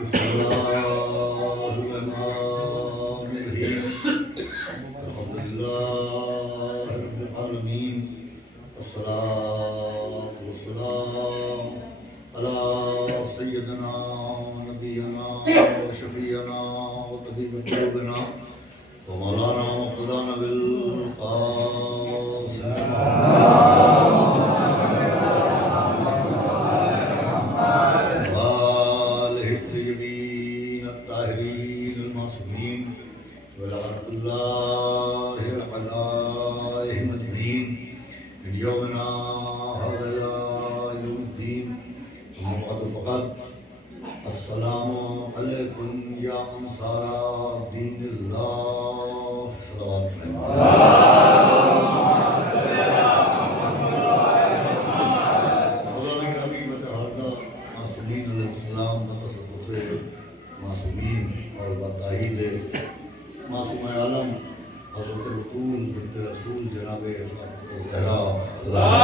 بسم الله الرحمن الرحيم. الحمد لله رب العالمين، والصلاة والسلام على سيدنا نبينا وشفيعنا وطبيب قلوبنا ومولانا مقتدانا بالقاسم وآله الطيبين الطاهرين المعصومين ولعنة الله عليهم أجمعين من يومنا هذا إلى يوم الدين. أما بعد فقد السلام عليكم يا أنصار دين الله. صلوات معصومین علیہ السلام بتصدق معصومین اور بتائید معصوم عالم حضرت الرسول بنت رسول جناب فاطمہ الزہرا سلام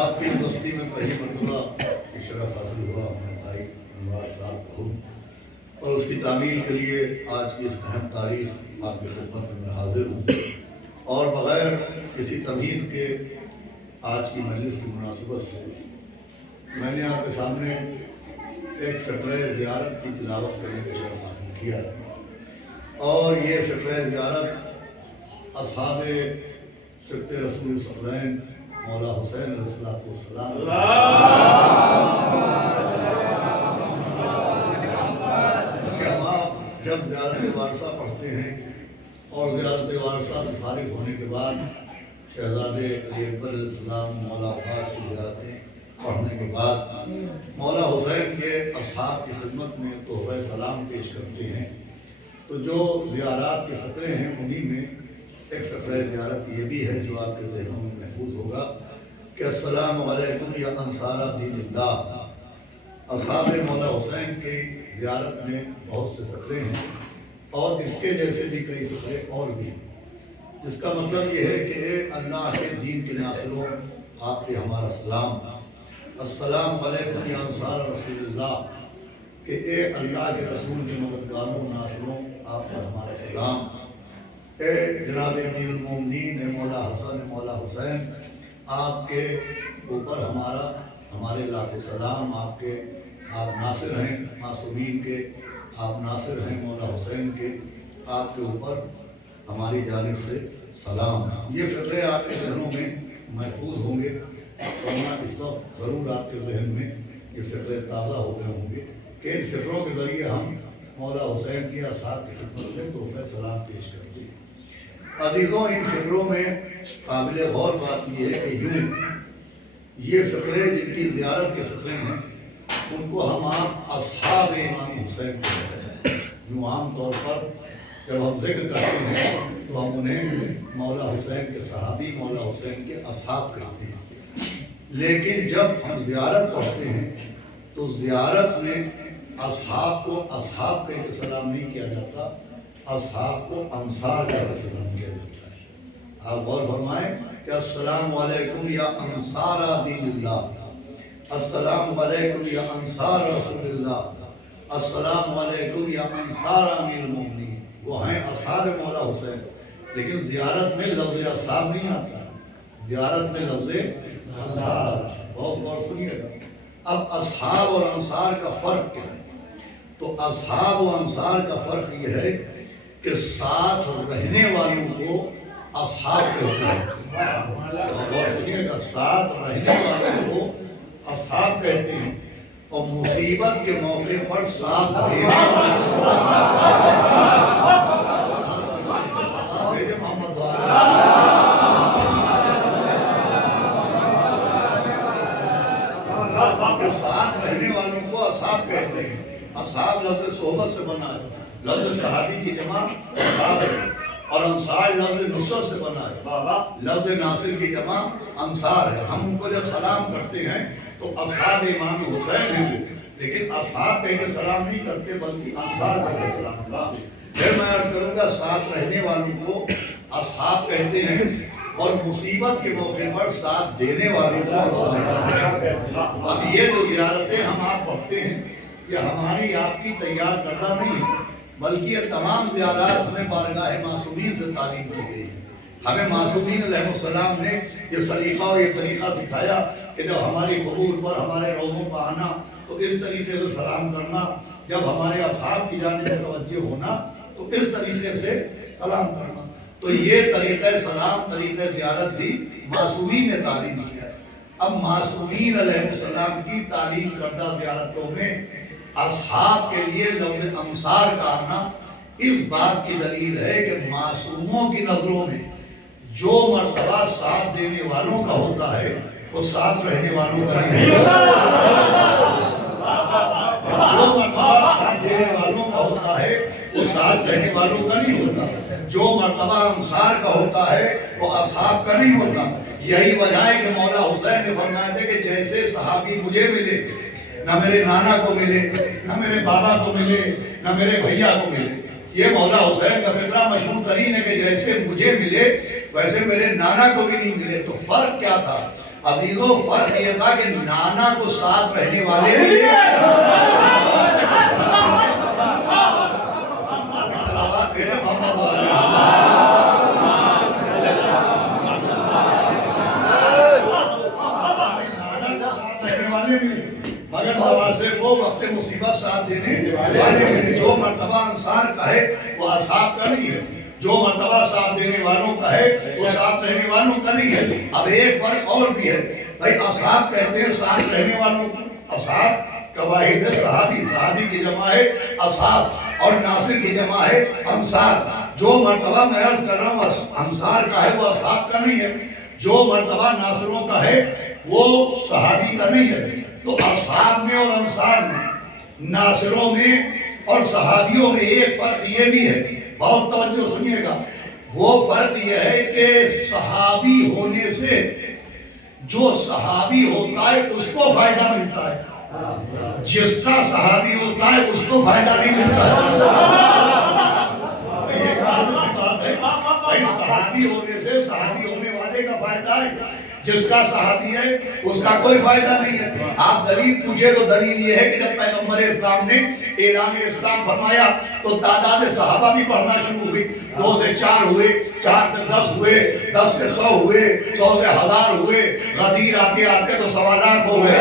آپ کی بستی میں پہلی مرتبہ شرف حاصل ہوا. میں بھائی انوار صاحب ہوں اور اس کی تعمیل کے لیے آج کی اس اہم تاریخ آپ کی خدمت میں حاضر ہوں اور بغیر کسی تمہید کے آج کی مجلس کی مناسبت سے میں نے آپ کے سامنے ایک فقرہ زیارت کی تلاوت کرنے کا شرف حاصل کیا اور یہ فقرہ زیارت اصحاب سبت رسول ثقلین مولا حسین علیہ السلام کہ ہم آپ جب زیارت وارثہ پڑھتے ہیں اور زیارت وارثہ سے فارغ ہونے کے بعد شہزادے علی اکبر علیہ السلام مولا عباس کی زیارتیں پڑھنے کے بعد مولا حسین کے اصحاب کی خدمت میں تحفہ سلام پیش کرتے ہیں. تو جو زیارات کے فقرے ہیں انہی میں ایک فقرہ زیارت یہ بھی ہے جو آپ کے ذہنوں میں محفوظ ہوگا کہ السلام علیکم یا انصار دین اللہ. اصحاب مولا حسین کی زیارت میں بہت سے فقرے ہیں اور اس کے جیسے بھی کئی فقرے اور بھی ہیں جس کا مطلب یہ ہے کہ اے اللہ کے دین کے ناصروں آپ کے ہمارا سلام. السلام علیکم یا انصار رسول اللہ کہ اے اللہ کے رسول کے مددگاروں ناصروں آپ پر ہمارا سلام. اے جناب امیر المومنین اے مولا حسن مولا حسین آپ کے اوپر ہمارے لاکھ سلام. آپ ناصر ہیں معصومین کے، آپ ناصر ہیں مولا حسین کے، آپ کے اوپر ہماری جانب سے سلام. یہ فقرے آپ کے ذہنوں میں محفوظ ہوں گے ورنہ اس وقت ضرور آپ کے ذہن میں یہ فقرے تازہ ہو گئے ہوں گے کہ ان فقروں کے ذریعے ہم مولا حسین کی اصحاب کی خدمت میں تحفہ سلام پیش کرتے ہیں. عزیزوں، ان فقروں میں قابل غور بات یہ ہے کہ یہ فقرے جن کی زیارت کے فقرے ہیں ان کو ہم اصحاب امام حسین کہتے ہیں. یوں عام طور پر جب ہم ذکر کرتے ہیں تو ہم انہیں مولا حسین کے صحابی مولا حسین کے اصحاب کہتے ہیں. لیکن جب ہم زیارت پڑھتے ہیں تو زیارت میں اصحاب کو اصحاب کہہ کے سلام نہیں کیا جاتا، اصحاب کو انصار کہہ کے سلام کیا جاتا ہے. آپ غور فرمائیں کہ السلام علیکم یا انصار دین اللہ، السلام علیکم یا انصار رسول اللہ، السلام علیکم یا انصار امیر المومنین. وہ ہیں اصحاب مولا حسین، لیکن زیارت میں لفظ اصحاب نہیں آتا، زیارت میں لفظ انصار. بہت غور سنیے گا. اب اصحاب اور انصار کا فرق کیا ہے؟ تو اصحاب و انصار کا فرق یہ ہے کہ ساتھ رہنے والوں کو اصحاب کہتے ہیں. غور سنیے گا، ساتھ رہنے والوں کو اصحاب کہتے ہیں اور مصیبت کے موقع پر ساتھ دینے والوں کو ساتھ رہنے والوں کو اصحاب کہتے ہیں. اصحاب لفظ صحبت سے بنا ہے، لفظ صحابی کی جمع اصحاب ہے، اور انصار لفظ نصرت سے بنا ہے، لفظ ناصر کی جمع انصار ہے. ہم ان کو جب سلام کرتے ہیں تو اصحاب امام حسین ہیں وہ، لیکن اصحاب کہہ کے سلام نہیں کرتے بلکہ انصار کہہ کے سلام کرتے. پھر میں عرض کروں گا ساتھ رہنے والوں کو اصحاب کہتے ہیں اور مصیبت کے موقع پر ساتھ دینے والوں کو انصار کہتے ہیں. اب یہ جو زیارتیں ہم آپ پڑھتے ہیں یہ ہماری آپ کی تیار کردہ نہیں ہے، بلکہ یہ تمام زیارات ہمیں بارگاہ معصومین سے تعلیم کی گئی ہے۔ ہمیں معصومین علیہ السلام نے یہ سلیقہ اور یہ طریقہ سکھایا کہ جب ہماری قبور پر ہمارے روضوں پر آنا تو اس طریقے سے سلام کرنا، جب ہمارے اصحاب کی جانب توجہ ہونا تو اس طریقے سے سلام کرنا۔ تو یہ طریقہ سلام، طریقہ زیارت بھی معصومین نے تعلیم کیا ہے۔ اب معصومین علیہ السلام کی تعلیم کردہ زیارتوں میں اصحاب کے لیے لفظ انصار کا آنا اس بات کی دلیل ہے کہ معصوموں کی نظروں میں جو مرتبہ ساتھ دینے والوں کا ہوتا ہے وہ ساتھ رہنے والوں کا نہیں ہوتا۔ جو مرتبہ ساتھ دینے والوں کا ہوتا ہے وہ ساتھ رہنے والوں کا نہیں ہوتا۔ جو مرتبہ انصار کا ہوتا ہے وہ اصحاب کا نہیں ہوتا۔ یہی وجہ ہے کہ مولا حسین نے فرمایا تھا کہ جیسے صحابی مجھے ملے، نہ میرے نانا کو ملے، نہ میرے بابا کو ملے، نہ میرے بھیا کو ملے۔ یہ مولا حسین کا فقرہ مشہور ترین ہے کہ جیسے مجھے ملے ویسے میرے نانا کو بھی نہیں ملے۔ تو فرق کیا تھا عزیزو؟ فرق یہ تھا کہ نانا کو ساتھ رہنے والے ملے، صلوات تیرے محمد والے نانا کو ساتھ رہنے والے ملے، مگر نوازے کو وقت مصیبت ساتھ دینے والے ملے۔ جو مرتبہ انصار کا ہے وہ اصحاب کا نہیں ہے، جو مرتبہ ساتھ دینے والوں کا ہے وہ ساتھ رہنے والوں کا نہیں ہے۔ اب ایک فرق اور بھی ہے بھائی، اصحاب کہتے ہیں ساتھ رہنے والوں کو، اصحاب کا واحد ہے صحابی، صحابی کی جمع ہے اصحاب اور ناصر کی جمع ہے انصار۔ جو مرتبہ میں عرض کر رہا ہوں انصار کا ہے وہ اصحاب کا نہیں ہے، جو مرتبہ ناصروں کا ہے وہ صحابی کا نہیں ہے۔ تو اصحاب میں اور انصار میں، ناصروں میں اور صحابیوں میں ایک فرق یہ بھی ہے، بہت توجہ سنیے گا۔ وہ فرق یہ ہے کہ صحابی ہونے سے جو صحابی ہوتا ہے اس کو فائدہ ملتا ہے، جس کا صحابی ہوتا ہے اس کو فائدہ نہیں ملتا ہے۔ یہ بات ہے بھائی، صحابی ہونے سے صحابی ہونے والے کا فائدہ ہے، جس کا صحابی ہے اس کا کوئی فائدہ نہیں ہے۔ آپ دلیل پوچھے تو دلیل یہ ہے کہ جب پیغمبر اسلام نے اعلان اسلام فرمایا تو تعداد صحابہ بھی بڑھنا شروع ہوئی، 2 سے 4 ہوئے، 4 سے 10 ہوئے، 10 سے 100 ہوئے، 100 سے 1000 ہوئے، غدیر آتے آتے تو 1.25 لاکھ ہو گئے،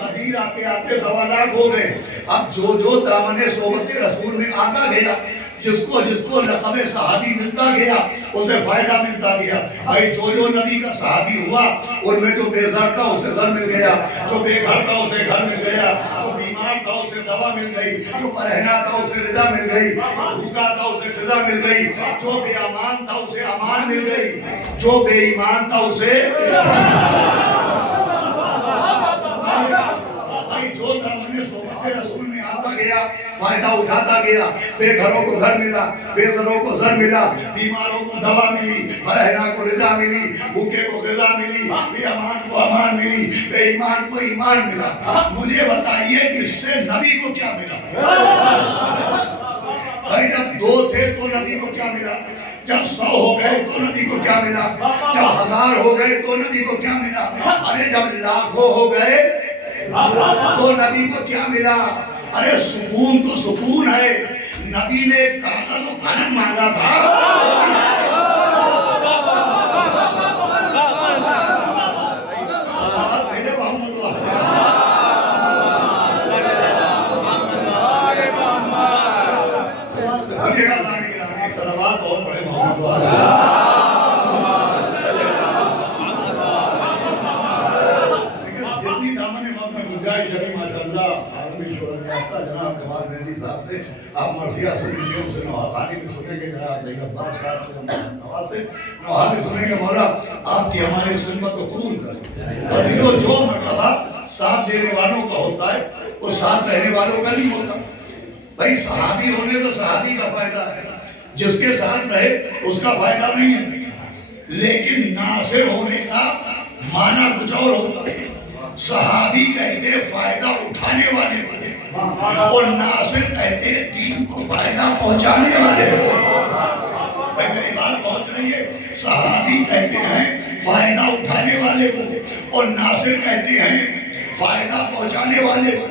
غدیر آتے آتے 1.25 لاکھ ہو گئے۔ اب جو دامن صحبت رسول میں آتا گیا، جس کو لقب صحابی ملتا گیا اسے فائدہ ملتا گیا۔ بھائی جو نبی کا صحابی ہوا ان میں جو بے زر تھا اسے زر مل گیا، جو بے گھر تھا اسے گھر مل گیا، جو بیمار تھا اسے دوا مل گئی، جو برہنہ تھا اسے رضا مل گئی، جو بھوکا تھا اسے غذا مل گئی، جو بے امان تھا اسے امان مل گئی، جو بے ایمان تھا اسے جو دامن صحبت رسول میں آتا گیا فائدہ اٹھاتا گیا۔ بے گھروں کو گھر ملا، بے زروں کو زر ملا، بیماروں کو دوا ملی، برہنہ کو رضا ملی، بھوکے کو غذا ملی، بے امان کو امان ملی، بے ایمان کو ایمان ملا۔ مجھے بتائیے اس سے نبی کو کیا ملا؟ بھائی جب 2 تھے تو نبی کو کیا ملا؟ جب 100 ہو گئے تو نبی کو کیا ملا؟ جب 1000 ہو گئے تو نبی کو کیا ملا؟ ارے جب لاکھوں ہو گئے تو نبی کو کیا ملا؟ ارے سکون تو سکون ہے، نبی نے کاغذ و قلم مانگا تھا۔ صلوات اور پڑھے محمد والا۔ جتنی دامن وقت میں گنجائش ہے ماشاءاللہ عالمی شہرت یافتہ جناب کمال مہدی صاحب سے آپ مرثیہ سنیں گے، ان سے نوحہ خانی میں سنیں گے، جناب طیب عباس صاحب سے نواز سے نوحہ میں سنیں گے۔ مولا آپ کی ہماری اس خدمت کو قبول کریں۔ عزیزو جو مرتبہ ساتھ دینے والوں کا ہوتا ہے وہ ساتھ رہنے والوں کا نہیں ہوتا۔ بھائی صحابی ہونے تو صحابی کا فائدہ ہے، جس کے ساتھ رہے اس کا فائدہ نہیں ہے، لیکن ناصر ہونے کا معنی کچھ اور ہوتا ہے۔ صحابی کہتے فائدہ اٹھانے والے کو، اور ناصر کہتے دین کو فائدہ پہنچانے والے کو۔ بھائی میری بات پہنچ رہی ہے؟ صحابی کہتے ہیں فائدہ اٹھانے والے کو، اور ناصر کہتے ہیں فائدہ پہنچانے والے کو۔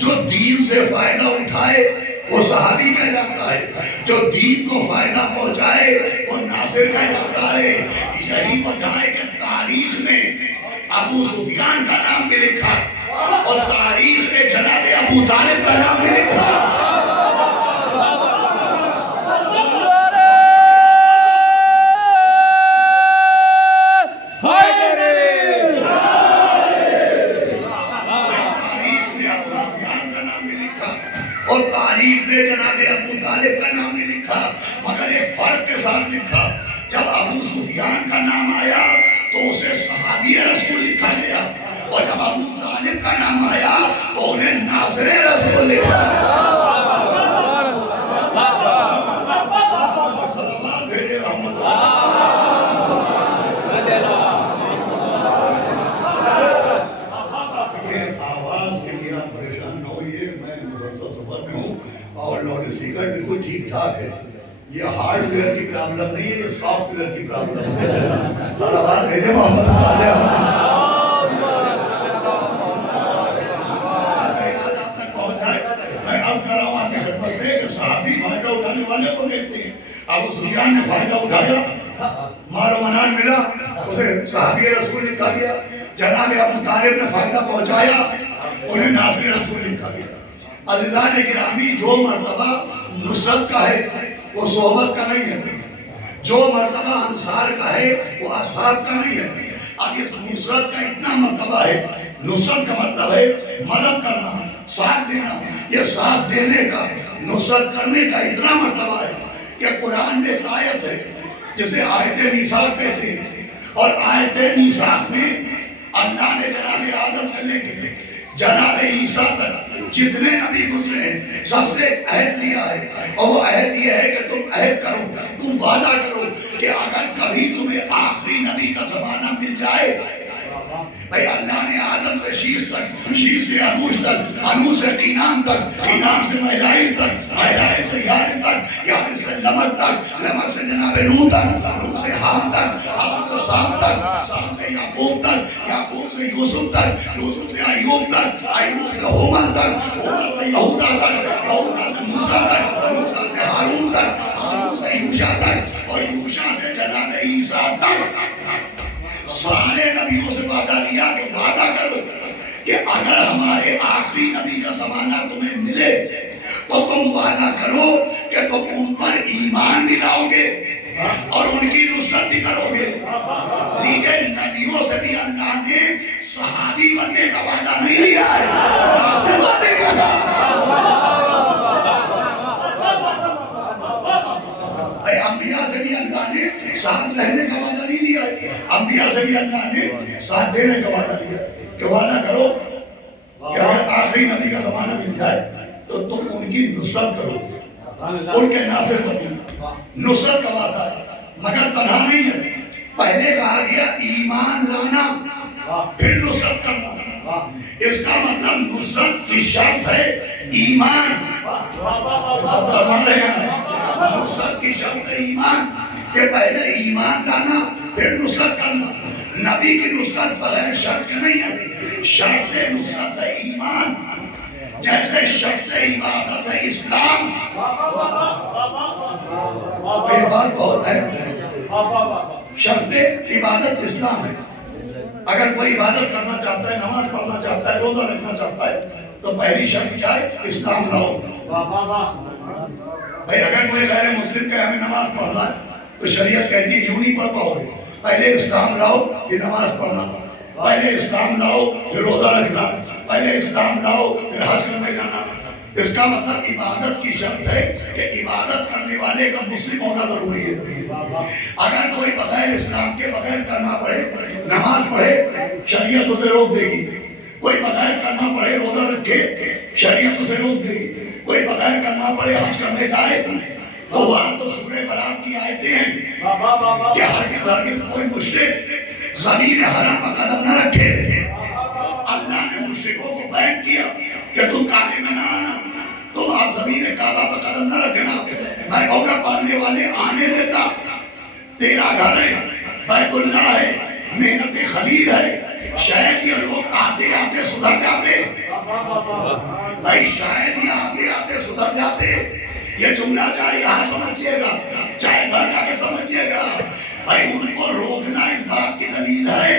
جو دین سے فائدہ اٹھائے وہ صحابی کہلاتا ہے، جو دین کو فائدہ پہنچائے وہ ناصر کہلاتا ہے۔ یہی وجہ ہے کہ تاریخ نے ابو سفیان کا نام بھی لکھا اور تاریخ نے جناب ابو طالب کا نام بھی لکھا۔ اور تاریخ نے جناب ابو طالب کا نام بھی لکھا، مگر ایک فرق کے ساتھ لکھا۔ جب ابو سفیان کا نام آیا تو اسے صحابی رسول لکھا گیا، اور جب ابو طالب کا نام آیا تو انہیں ناصر رسول لکھا۔ صلوات بھیجے رحمت آواز کے لیے آپ پریشان نہ ہوئیے، میں مسلسل سفر میں ہوں اور لاؤڈ اسپیکر بالکل ٹھیک ٹھاک ہے۔ یہ ہارڈ ویئر کی پرابلم نہیں ہے، یہ سافٹ ویئر کی پرابلم ہے۔ صلوات بھیجے محمد علیہ۔ آپ تک پہنچ جائے، میں عرض کر رہا ہوں آپ کی خدمت میں کہ صحابی فائدہ اٹھانے والے کو کہتے ہیں۔ ابو سفیان نے فائدہ اٹھایا، مال و منال ملا، اسے صحابی رسول لکھا گیا۔ جناب ابو طالب نے فائدہ پہنچایا، انہیں ناصر رسول لکھا گیا۔ عزیزان گرامی، جو مرتبہ نصرت کا ہے وہ صحبت کا نہیں ہے، جو مرتبہ انصار کا ہے وہ اصحاب کا نہیں ہے۔ اب اس نصرت کا اتنا مرتبہ ہے، نصرت کا مطلب ہے مدد کرنا، ساتھ دینا۔ یہ ساتھ دینے کا، نصرت کرنے کا اتنا مرتبہ ہے کہ قرآن میں ایک آیت ہے جسے آیت میثاق کہتے ہیں، اور آیت میثاق میں اللہ نے جناب آدم سے لے کے جناب عیسیٰ تک جتنے نبی گزرے ہیں سب سے عہد لیا ہے، اور وہ عہد یہ ہے کہ تم عہد کرو، تم وعدہ کرو کہ اگر کبھی تمہیں آخری نبی کا زمانہ مل جائے۔ بھئی اللہ نے آدم سے شیش تک، شیش سے انوش تک، انوش سے قینان تک، قینان سے مہلائل تک، مہلائل سے یارے تک، یارے سے لمک تک، لمک سے جناب نوح تک، نوح سے حام تک، حام سے سام تک، سام سے یعقوب تک، یعقوب سے یوسف تک، یوسف سے ایوب تک، ایوب سے ہومن تک، ہومن سے یہودا تک، یہودا سے موسیٰ تک، موسیٰ سے ہارون تک، ہارون سے یوشع تک، اور یوشع سے جناب عیسیٰ تک۔ سارے نبیوں سے وعدہ لیا کہ وعدہ کرو کہ اگر ہمارے آخری نبی کا زمانہ تمہیں ملے تو تم وعدہ کرو کہ تم ان پر ایمان بھی لاؤ گے اور ان کی نصرت بھی کرو گے۔ لیجئے نبیوں سے بھی اللہ نے صحابی بننے کا وعدہ نہیں لیا ہے، ناصر بننے کا تھا۔ انبیاء سے بھی اللہ نے ساتھ رہنے کا وعدہ نہیں لیا ہے، انبیاء سے بھی اللہ نے ساتھ دینے کا وعدہ لیا ہے کہ وعدہ کرو کہ اگر آخری نبی کا زمانہ مل جائے تو تم ان کی نصرت کرو، ان کے ناصر بنو۔ نصرت کا وعدہ ہے، مگر تنہا نہیں ہے۔ پہلے کہا گیا ایمان لانا پھر نصرت کرنا، اس کا مطلب نصرت کی شرط ہے ایمان۔ ہمارے یہاں نصرت کی شرط ہے ایمان، کہ پہلے ایمان لانا پھر نصرت کرنا۔ نبی کی نصرت بغیر شرط کے نہیں ہے، شرط نصرت ہے ایمان، جیسے شرط عبادت ہے اسلام۔ یہ بات بہت ہے، شرط عبادت اسلام ہے۔ اگر کوئی عبادت کرنا چاہتا ہے، نماز پڑھنا چاہتا ہے، روزہ رکھنا چاہتا ہے، تو پہلی شرط کیا ہے؟ اسلام لاؤ۔ بھئی اگر کوئی غیر مسلم کہ ہمیں نماز پڑھنا ہے تو شریعت کہتی ہے یوں نہیں پڑھ پاؤ گے، پہلے اسلام لاؤ پھر نماز پڑھنا، پہلے اسلام لاؤ پھر روزہ رکھنا، پہلے اسلام لاؤ پھر حج کرنے جانا۔ اس کا مطلب عبادت کی شرط ہے کہ عبادت کرنے والے کا مسلم ہونا ضروری ہے۔ اگر کوئی بغیر اسلام کے بغیر کلمہ پڑھے، نماز پڑھے، شریعت اسے روک دے گی۔ کوئی بغیر کلمہ پڑھے روزہ رکھے، شریعت اسے روک دے گی۔ کوئی بغیر کلمہ پڑھے حج کرنے جائے تو وہاں تو سورہ برات کی آیتیں ہیں کہ ہرگز ہرگز کوئی مشرک زمین حرم پر قدم نہ رکھے۔ اللہ نے مشرکوں کو بین کیا کہ تم کعبے میں نہ آنا، تم آپ زمین کعبہ پر قدم نہ رکھنا۔ میں کہوں گا پالنے والے آنے دیتا تیرا گھر ہے، بیت اللہ ہے، محنت خلیل ہے، شاید یہ لوگ آتے آتے سدھر جاتے، بھائی شاید یہ آتے آتے سدھر جاتے. یہ جملہ چاہے یہاں سمجھئے گا چاہے گھر جا کے سمجھئے گا. بھائی ان کو روکنا اس بات کی دلیل ہے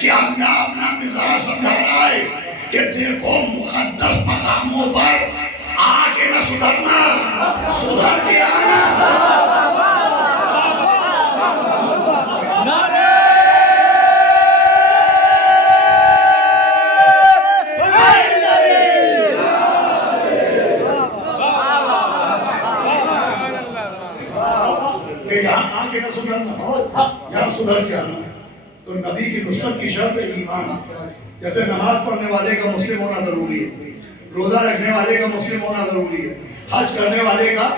کہ اللہ اپنا مزاج سمجھا رہا ہے کہ دیکھو مقدس مقاموں پر آ کے نہ سدھرنا، سدھر کے آنا. یہاں آ کے نہ سدھرنا، یہاں سدھر کے آنا. تو نبی کی نصرت کی شرط ایمان. جیسے نماز پڑھنے والے کا مسلم ہونا ضروری ہے، روزہ رکھنے والے کا مسلم ہونا ضروری ہے، حج کرنے والے کا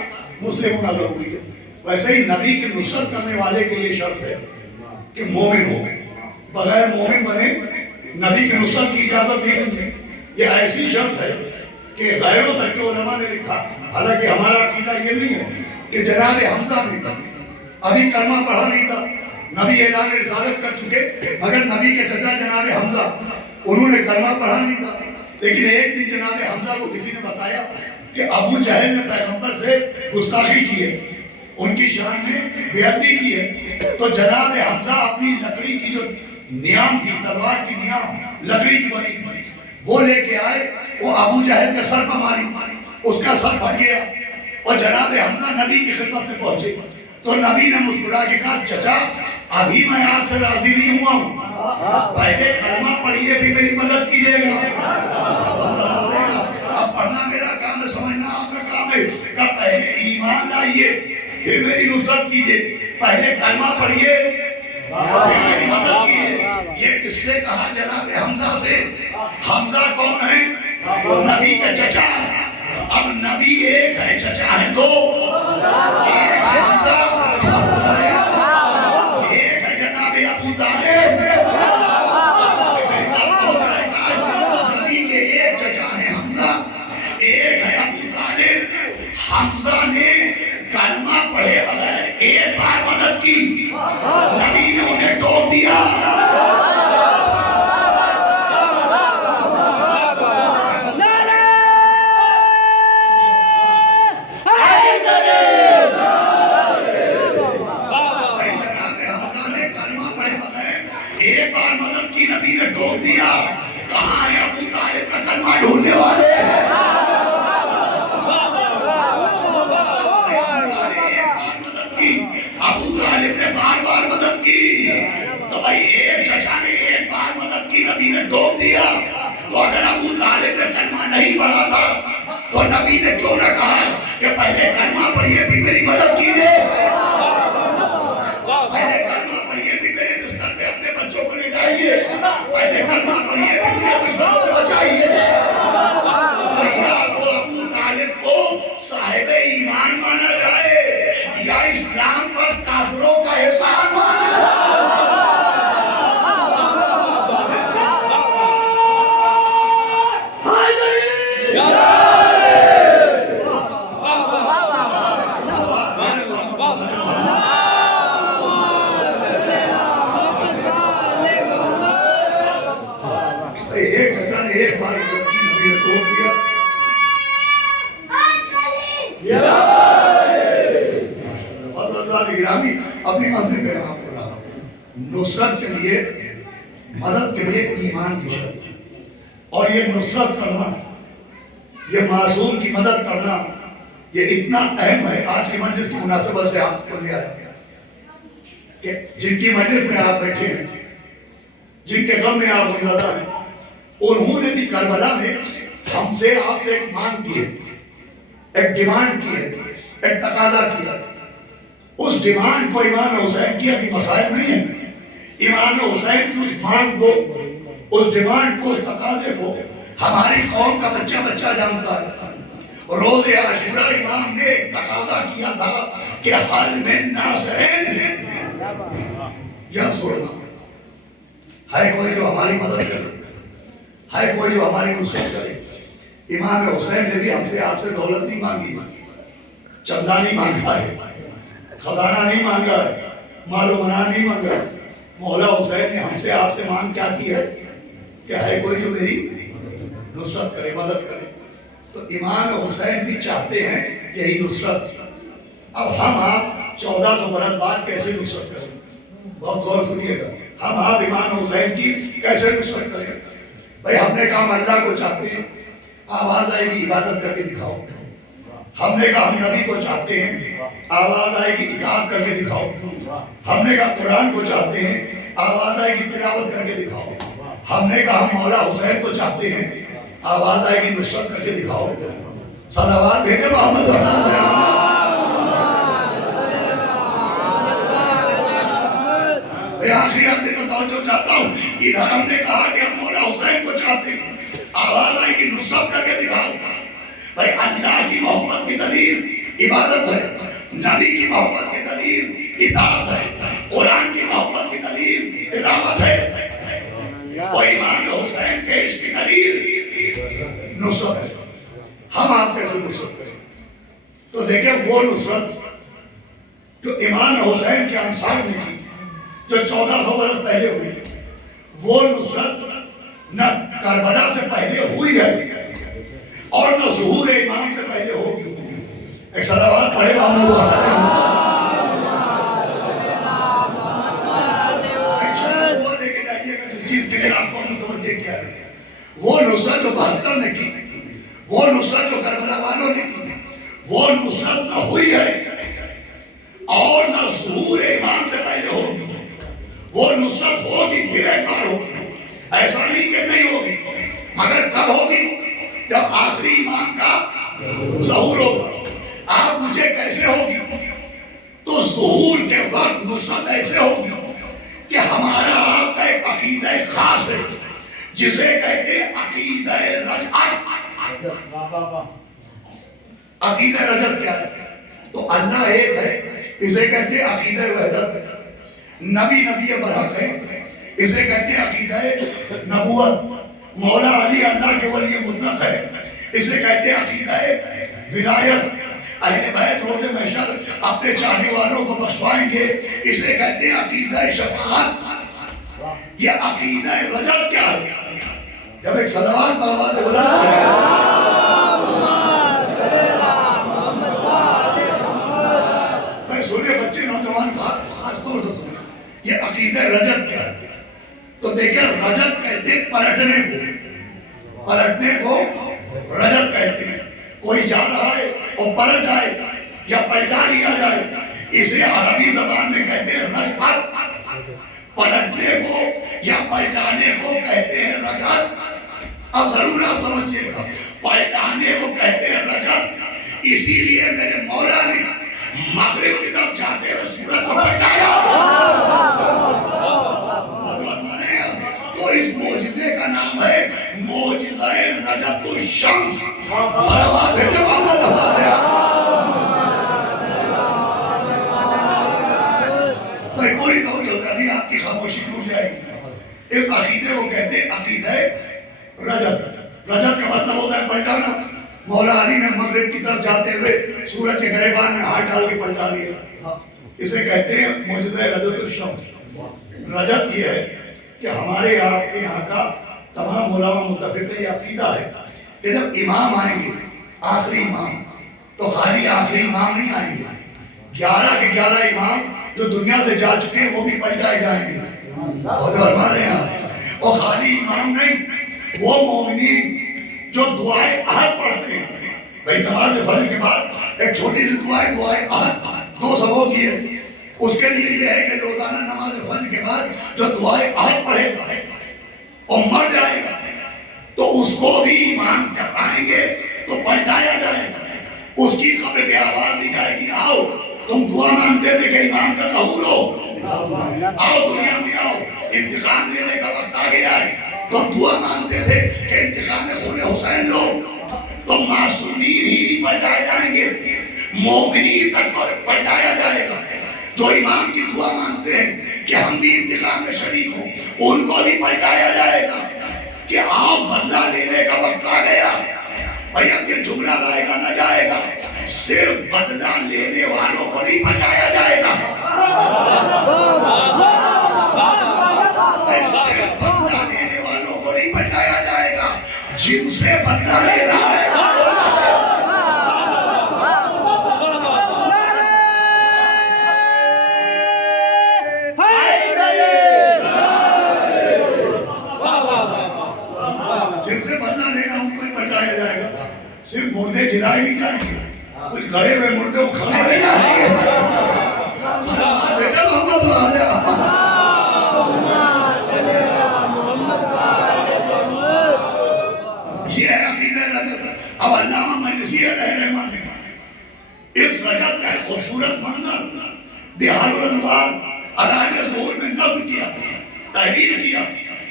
مسلم ہونا ضروری ہے، ویسے ہی نبی کی نصرت کرنے والے کے لیے شرط ہے کہ مومن ہو. بغیر مومن بنے نبی کی نصرت کی اجازت ہی نہیں ہے. یہ ایسی شرط ہے کہ غیروں تک کے علماء نے لکھا، حالانکہ ہمارا عقیدہ یہ نہیں ہے کہ جناب حمزہ نے ابھی کلمہ پڑھا نہیں تھا، نبی اعلان رسالت کر چکے، مگر نبی کے چچا جناب حمزہ انہوں نے کلمہ پڑھا نہیں تھا. لیکن ایک دن جناب حمزہ کو کسی نے بتایا کہ ابو جہل نے پیغمبر سے گستاخی کی ہے، ان کی شان میں بے ادبی کی ہے. تو جناب حمزہ اپنی لکڑی کی جو نیام تھی، تلوار کی نیام لکڑی کی بنی تھی، وہ لے کے آئے، وہ ابو جہل کے سر پر ماری، اس کا سر پھٹ گیا اور جناب حمزہ نبی کی خدمت میں پہنچے. تو نبی نے مسکرا کے کہا چچا ابھی میں آپ سے راضی نہیں ہوا ہوں، پہلے کلمہ پڑھیے پھر میری مدد کیجیے گا. اب پڑھنا میرا کام ہے، سمجھنا آپ کا کام ہے. کہ پہلے ایمان لائیے پھر میری نصرت کیجیے، پہلے کلمہ پڑھیے پھر میری مدد کیجیے. یہ کس سے کہا جناب حمزہ سے؟ حمزہ کون ہے؟ نبی کا چچا. اب نبی ایک ہے، چچا ہے دو. ایک ہے حمزہ، ایک ہے جناب ابو طالب. نبی کے ایک چچا ہے حمزہ، ایک ہے ابو طالب. حمزہ نے کلمہ پڑھے بغیر ایک بار مدد کی، نبی نے انہیں ٹوک دیا. نبی نے ٹوک دیا. کہاں ہے ابو طالب کا کلمہ ڈھونڈنے والے؟ ابو طالب نے بار بار مدد کی. تو بھائی ایک چچا نے ایک بار مدد کی، نبی نے ٹوک دیا. تو اگر ابو طالب نے کلمہ نہیں پڑھا تھا تو نبی نے کیوں نہ کہا کہ پہلے کلمہ پڑھیے پھر میری مدد کیجیے، پہلے کلمہ پڑھیے پھر میرے بستر پہ اپنے بچوں کو لٹائیے، پہلے کلمہ پڑھیے پھر مجھے دشمنوں سے بچائیے. یا تو ابو طالب کو صاحب ایمان مانا جائے یا اسلام پر کافروں کا احسان مانا جائے. ایک چچا نے ایک بار نبی نے ٹوک دیا. گرامی اپنی منزل پہ آپ کو لاؤ. نصرت کے لیے، مدد کے لیے ایمان کی شرط ہے. اور یہ نصرت کرنا، یہ معصوم کی مدد کرنا، یہ اتنا اہم ہے. آج کی مجلس کی مناسبت سے آپ کو لے آیا کہ جن کی مجلس میں آپ بیٹھے ہیں، جن کے غم میں آپ ہمدردہ ہیں، انہوں نے بھی کربلا میں ہم سے آپ سے ایک مانگ کی ہے، ایک ڈیمانڈ کی ہے، ایک تقاضا کیا. اس ڈیمانڈ کو امام حسین کی ابھی مسائل نہیں ہے. امام حسین کی اس مانگ کو، اس ڈیمانڈ کو، اس تقاضے کو ہماری قوم کا بچہ بچہ جانتا ہے. روز عاشورہ امام نے ایک تقاضا کیا تھا کہ حل من ناصر ینصرنا، ہے کوئی جو ہماری مدد کرے، ہے کوئی جو ہماری نصرت کرے. امام حسین نے بھی ہم سے آپ سے دولت نہیں مانگی، چندہ نہیں مانگا ہے، خزانہ نہیں مانگا ہے، مال و منال نہیں مانگا. مولا حسین نے ہم سے آپ سے مانگ کیا کی ہے کہ ہے کوئی جو میری نصرت کرے, مدد کرے. تو امام حسین بھی چاہتے ہیں یہی نصرت. اب ہم آپ 1400 برس بعد کیسے نصرت کریں؟ بہت غور سنیے گا. ہم آپ امام حسین کی کیسے نصرت کریں؟ بھائی ہم نے کہا ہم اللہ کو چاہتے ہیں, آواز آئے گی ابادت کر کے دکھاؤ. ہم نے کہا ہم نبی کو چاہتے ہیں, آواز آئے گی اطاعت کر کے دکھاؤ. ہم نے کہا قرآن کو چاہتے ہیں, آواز آئے گی تلاوت کر کے دکھاؤ. ہم نے کہا ہم مولا حسین کو چاہتے ہیں, آواز آئے گی نصرت کر کے دکھاؤ. صلوات بھیجے محمد آخری آدمی کو توجہ چاہتا ہوں. ادھر ہم نے کہا کہ ہم مولا حسین کو چاہتے ہیں, آواز آئے گی نصرت کر کے دکھاؤ. بھائی اللہ کی محبت کی دلیل عبادت ہے, نبی کی محبت کی دلیل اطاعت ہے, قرآن کی محبت کی دلیل تلاوت ہے, اور امام حسین کے عشق کی دلیل نصرت ہے. ہم آپ کیسے نصرت کریں؟ تو دیکھیں وہ نصرت جو امام حسین کے انصار نے کی, جو 1400 برس پہلے ہوئی, وہ نصرت نہ کربلا سے پہلے ہوئی ہے اور نہ ظہور امام سے پہلے ہوگی. ایک صلوات پڑھے محمد وہ دے کے جائیے گا جس چیز کے لیے آپ کو متوجہ کیا ہے. وہ نصرت جو 72 نے کی, وہ نصرت جو کربلا والوں نے کی, وہ نصرت نہ ہوئی ہے اور نہ ظہور امام سے پہلے ہوگی. وہ نصرت ہوگی پھر ایک بار ہوگی, ایسا نہیں کہ نہیں ہوگی, مگر کب ہوگی؟ جب آخری امام کا ظہور ہوگا. آپ مجھے کیسے ہوگی؟ تو ظہور کے وقت نصرت ایسے ہوگی کہ ہمارا آپ کا ایک عقیدہ خاص ہے جسے کہتے ہیں عقیدہ رجعت. عقیدہ رجعت کیا ہے؟ تو اللہ ایک ہے, اسے کہتے ہیں عقیدہ وحدت. نبی برحق ہے, اسے کہتے ہیں عقیدہ نبوت. مولا علی اللہ کے ولی مطلق ہے, اسے کہتے ہیں عقیدہ ولایت. اہل بیت روز محشر اپنے چاہنے والوں کو بخشوائیں گے, اسے کہتے ہیں عقیدہ شفاعت. یہ عقیدہ رجعت کیا ہے؟ جب ایک صلوات بآواز بلند ہے, میں سنے بچے نوجوان خاص طور سے سنے یہ عقیدہ رجعت کیا ہے. تو دیکھیں رجعت کہتے ہیں پلٹنے کو رجعت کہتے ہیں. کوئی جا رہا ہے اور پلٹ جائے یا پلٹا لیا جائے, اسے عربی زبان میں کہتے ہیں رجعت. پلٹنے کو یا پلٹانے کو کہتے ہیں رجعت. اب ضرور آپ سمجھیے گا, پلٹانے کو کہتے ہیں رجعت. اسی لیے میرے مولا نے مغرب کی طرف جاتے ہوئے سورج کو پلٹایا. تو اس معجزے کا نام ہے معجزہ رجعت الشمس. صلوات بھیجے محمد ہمارے. بھائی پوری توجہ سے, ابھی آپ کی خاموشی ٹوٹ جائے گی. اس عقیدے کو کہتے ہیں عقیدہ رجعت. رجعت کا مطلب ہوتا ہے پلٹانا. مولا علی نے مغرب کی طرف جاتے ہوئے سورج کے گریبان میں ہاتھ ڈال کے پلٹا دیا. اسے کہتے ہیں معجزہ رجعت الشمس. رجعت یہ ہے کہ ہمارے آپ کے یہاں کا تمام علماء متفق ہے, یہ عقیدہ ہے کہ جب امام آئیں گے, آخری امام, تو خالی آخری امام نہیں آئیں گے. 11 کے 11 امام جو دنیا سے جا چکے ہیں وہ بھی پلٹائے جائیں گے. اور جو ہمارے یہاں, اور خالی امام نہیں, وہ مومنین جو دعائیں عہد پڑھتے ہیں. بھائی نماز فجر کے بعد ایک چھوٹی سی دعائیں عہد 2 صفوں کی ہے. اس کے لیے یہ ہے کہ روزانہ نماز فجر کے بعد جو دعائیں عہد پڑھے گا اور مر جائے گا تو اس کو بھی امام جب آئیں گے تو پلٹایا جائے گا. اس کی قبر پہ آواز دی جائے گی, آؤ تم دعا مانگتے تھے کہ امام کا ظہور ہو, آؤ دنیا میں آؤ, انتقام لینے کا وقت آ گیا ہے. تم دعا مانگتے تھے کہ انتقام میں خون حسین لو. تو معصومین ہی نہیں پلٹائے جائیں گے, مومنین تک پلٹایا جائے گا. جو امام کی دعا مانگتے ہیں کہ ہم بھی انتقام میں شریک ہوں, ان کو بھی پلٹایا جائے گا کہ آپ بدلہ لینے کا وقت آ گیا. بھائی اب یہ جملہ لائے گا نہ جائے گا, صرف بدلہ لینے والوں کو نہیں پلٹایا جائے گا, ایسے بدلہ لینے والوں کو نہیں بچایا جائے گا جن سے بدلہ لینا ہے. جن سے بدلہ لینا ان کو ہی بچایا جائے گا. صرف مردے جلائے نہیں جائیں گے, کچھ گڑے ہوئے مردے اکھاڑے نہیں جائیں گے. بیٹا محمد آ جا. یہ ہے عقیدہ رجب. اب علامہ مجلسی علیہ رحمہ نے اس رجب کا ایک خوبصورت منظر بہار الانوار علائق ظہور میں نظم کیا, تحریر کیا.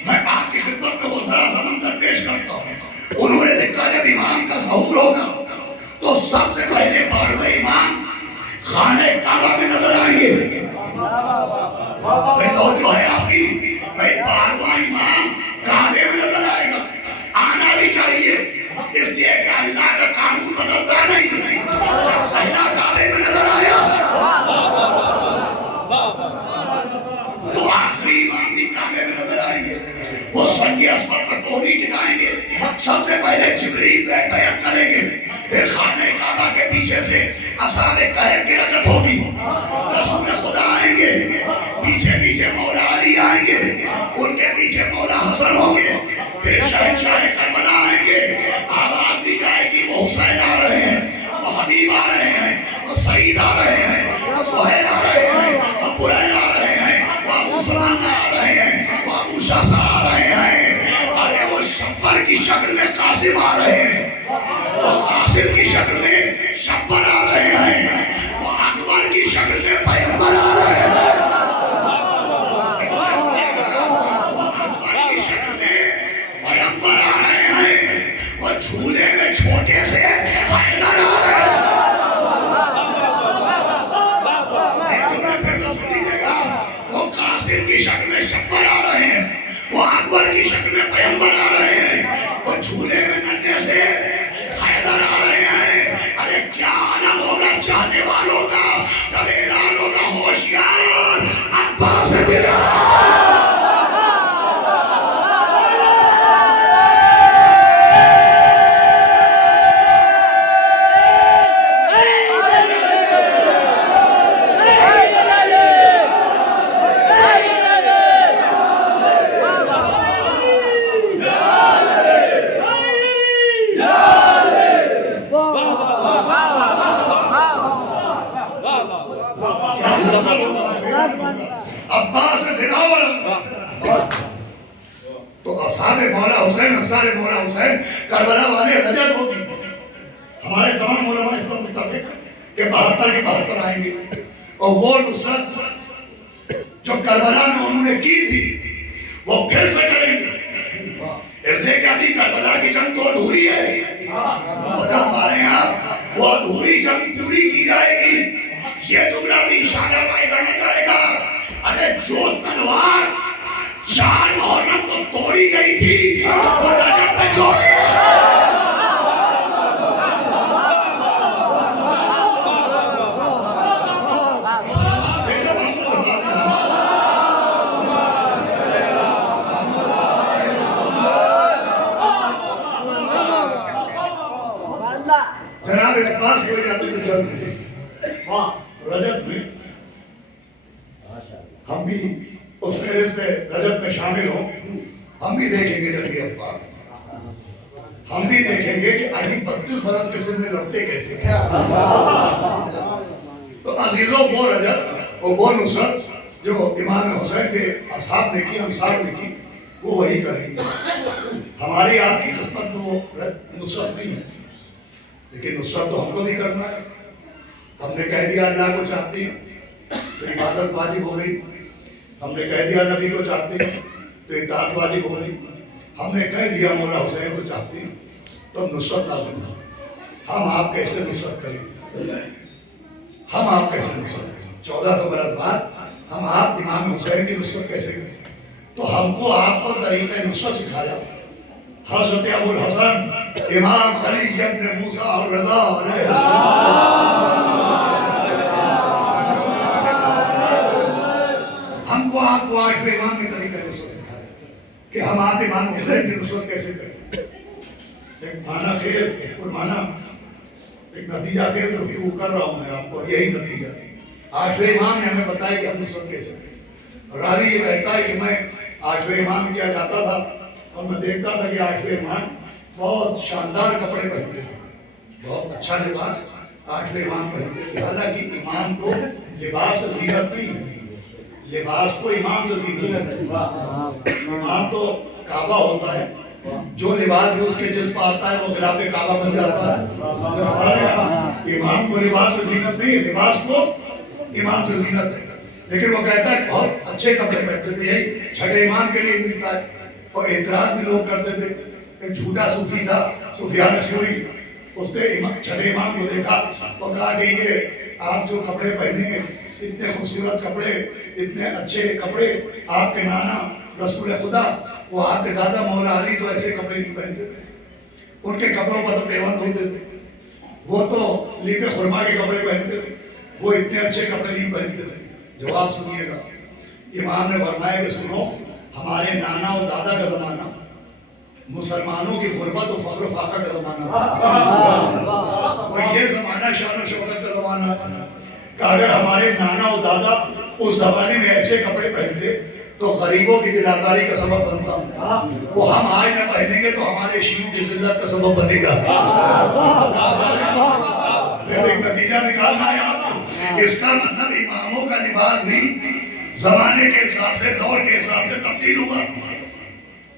میں آپ کی خدمت میں وہ ذرا سا منظر پیش کرتا ہوں. انہوں نے لکھا جب امام کا ظہور ہوگا تو سب سے پہلے 12ویں امام خانہ کعبہ میں نظر آئیں گے. توجہ ہے آپ کی, بھائی 12واں امام کعبے میں نظر آئے گا. آنا بھی چاہیے, اس لیے کہ اللہ کا قانون بدلتا نہیں. جب پہلا کعبے میں نظر آیا تو آخری امام بھی کعبے میں نظر آئیں گے. وہ سنگ اصفر پر کوہنی ٹکائیں گے. سب سے پہلے جبریل بیعت کریں گے. پھر خانہ کعبہ کے پیچھے سے اصحاب کہف کی رجب ہوگی. رسول خدا آئیں گے, پیچھے پیچھے مولا علی آئیں گے, ان کے پیچھے مولا حسن ہوں گے. پھر شہنشاہ کربلا آئیں گے. آواز دی جائے گی وہ حسین آ رہے ہیں, وہ حبیب آ رہے ہیں, وہ سعید آ رہے ہیں, وہ سہیل آ رہے ہیں, وہ برائے آ رہے ہیں, وہ ابو سلامہ آ رہے ہیں, وہ ابو شاسا آ رہے ہیں. ارے وہ شبر کی شکل میں قاسم آ رہے ہیں, وہ قاسم کی شکل میں شبر آ رہے ہیں, وہ اکبر کی شکل میں پیغمبر آ رہے ہیں. وہ اکبر کی شکل میں پیغمبر آ رہے ہیں, وہ جھولے میں چھوٹے سے حیدر آ رہے ہیں. وہ قاسم کی شکل میں شبر آ رہے ہیں, وہ اکبر کی شکل میں پیغمبر آ رہے ہیں, وہ جھولے میں ننھے سے حیدر آ رہے ہیں. ارے کیا عالم ہوگا چاہنے والوں کا جب اعلان ہوگا ہوشیار عباس بلال. عباس بلال. تو اصحاب مولا حسین, انصار مولا حسین, کربلا والے رجب ہوگی. ہمارے تمام علماء اس پر متفق ہیں کہ 72 کے 72 آئیں گے. اور وہ نصرت جو کربلا میں انہوں نے کی تھی وہ پھر سے کریں گے. اس لیے کہ ابھی کربلا کی جنگ تو ادھوری ہے. ہمارے یہاں وہ ادھوری جنگ پوری کی جائے گی. یہ جملہ بھی اشارہ پائے نہ جائے گا. ارے جو تلوار 4 محرم کو توڑی گئی تھی وہ رجب میں جوڑی. جناب عباس کو جاتے تو جنگ تھی رجب میں. ہم بھی اس فہرست سے رجب میں شامل ہوں. ہم بھی دیکھیں گے جنگ عباس. ہم بھی دیکھیں گے کہ علی 32 برس کے سن میں لڑتے کیسے تھے. تو عزیزوں وہ رجب اور وہ نصرت جو امام حسین کے اصحاب نے کی, انصار نے کی, وہ وہی کریں گے. ہماری آپ کی قسمت میں وہ نصرت نہیں ہے, لیکن نصرت تو ہم کو بھی کرنا ہے. ہم نے کہہ دیا اللہ کو چاہتے ہیں تو عبادت واجب ہو گئی. ہم نے کہہ دیا نبی کو چاہتے ہیں تو اطاعت واجب ہو گئی. ہم نے کہہ دیا مولا حسین کو چاہتے ہیں تو نصرت لازم ہے. ہم آپ کیسے نصرت کریں؟ ہم آپ کیسے نصرت کریں؟ 1400 برس بعد ہم آپ امام حسین کی نصرت کیسے کریں؟ تو ہم کو آپ کو طریقہ نصرت سکھایا حضرت ابو الحسن امام علی ابن موسیٰ الرضا علیہ السلام. وہ آپ کو آٹھویں امام کی طریقہ نصرت سکھایا کہ ہم آپ امام حسین کی نصرت کیسے کریں. ایک معنی خیر، ایک معنی، ایک نتیجہ خیر سے گفتگو کر رہا ہوں میں آپ کو. یہی نتیجہ آٹھویں امام نے ہمیں بتایا کہ ہم نصرت کیسے کریں. راوی یہ کہتا ہے کہ میں آٹھویں امام کیا جاتا تھا اور میں دیکھتا تھا کہ آٹھویں امام بہت شاندار کپڑے پہنتے تھے، بہت اچھا لباس آٹھویں امام پہنتے تھے. حالانکہ امام کو لباس سے زینت نہیں ہے، لباس کو امام سے زینت ہے. امام تو کعبہ ہوتا ہے، جو لباس بھی اس کے جلد پہ آتا ہے وہ خلاف کعبہ بن جاتا ہے. امام کو لباس سے زینت نہیں ہے، لباس کو امام سے زینت ہے. لیکن وہ کہتا ہے بہت اچھے کپڑے پہنتے تھے. یہی چھٹے امام کے لیے ملتا ہے. اور اعتراض بھی لوگ کرتے تھے. ایک جھوٹا صوفی تھا سفیان ثوری، اس نے چھٹے امام کو دیکھا اور کہا کہ یہ آپ جو کپڑے پہنے ہیں اتنے خوبصورت کپڑے، اتنے اچھے کپڑے، آپ کے نانا رسول خدا وہ آپ کے دادا مولا علی تو ایسے کپڑے نہیں پہنتے تھے، ان کے کپڑوں پر تو پیوند ہوتے تھے، وہ تو لیپ خرما کے کپڑے پہنتے تھے، وہ اتنے اچھے کپڑے نہیں پہنتے تھے. جواب سنیے گا. امام نے فرمایا کہ سنو، ہمارے نانا اور دادا کا زمانہ مسلمانوں کی غربت و فقر و فاقہ کا زمانہ تھا، اور یہ زمانہ شان و شوکت کا زمانہ کہ اگر ہمارے نانا اور دادا اس زمانے میں ایسے کپڑے پہنتے تو غریبوں کی دلازاری کا سبب بنتا. وہ ہم آج نہ پہنیں گے تو ہمارے شیعوں کی ذلت کا سبب بنے گا. ایک نتیجہ نکالنا ہے آپ کو. اس کا مطلب اماموں کا لباس بھی زمانے کے حساب سے، دور کے حساب سے تبدیل ہوا.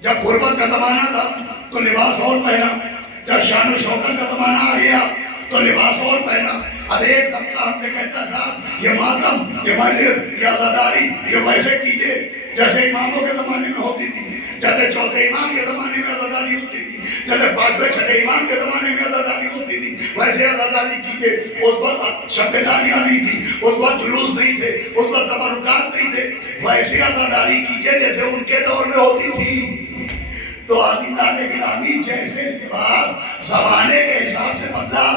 جب غربت کا زمانہ تھا تو لباس اور پہنا، جب شان و شوکت کا زمانہ آ گیا تو لباس اور پہنا. اب ایک طبقہ ہم سے کہتا صاحب یہ ماتم، یہ مجلس، یہ عزاداری یہ ویسے کیجئے جیسے اماموں کے زمانے میں ہوتی تھی، جیسے چوتھے امام کے زمانے میں عزاداری ہوتی تھی، جیسے پانچویں چھٹے امام کے زمانے میں عزاداری ہوتی تھی، ویسے عزاداری کیجئے. اس وقت شبیداریاں نہیں تھی، اس وقت جلوس نہیں تھے، اس وقت تبرکات نہیں تھے، ویسے عزاداری کیجئے جیسے ان کے دور میں ہوتی تھی. تو عزیزان گرامی، جیسے لباس زمانے کے حساب سے بدلا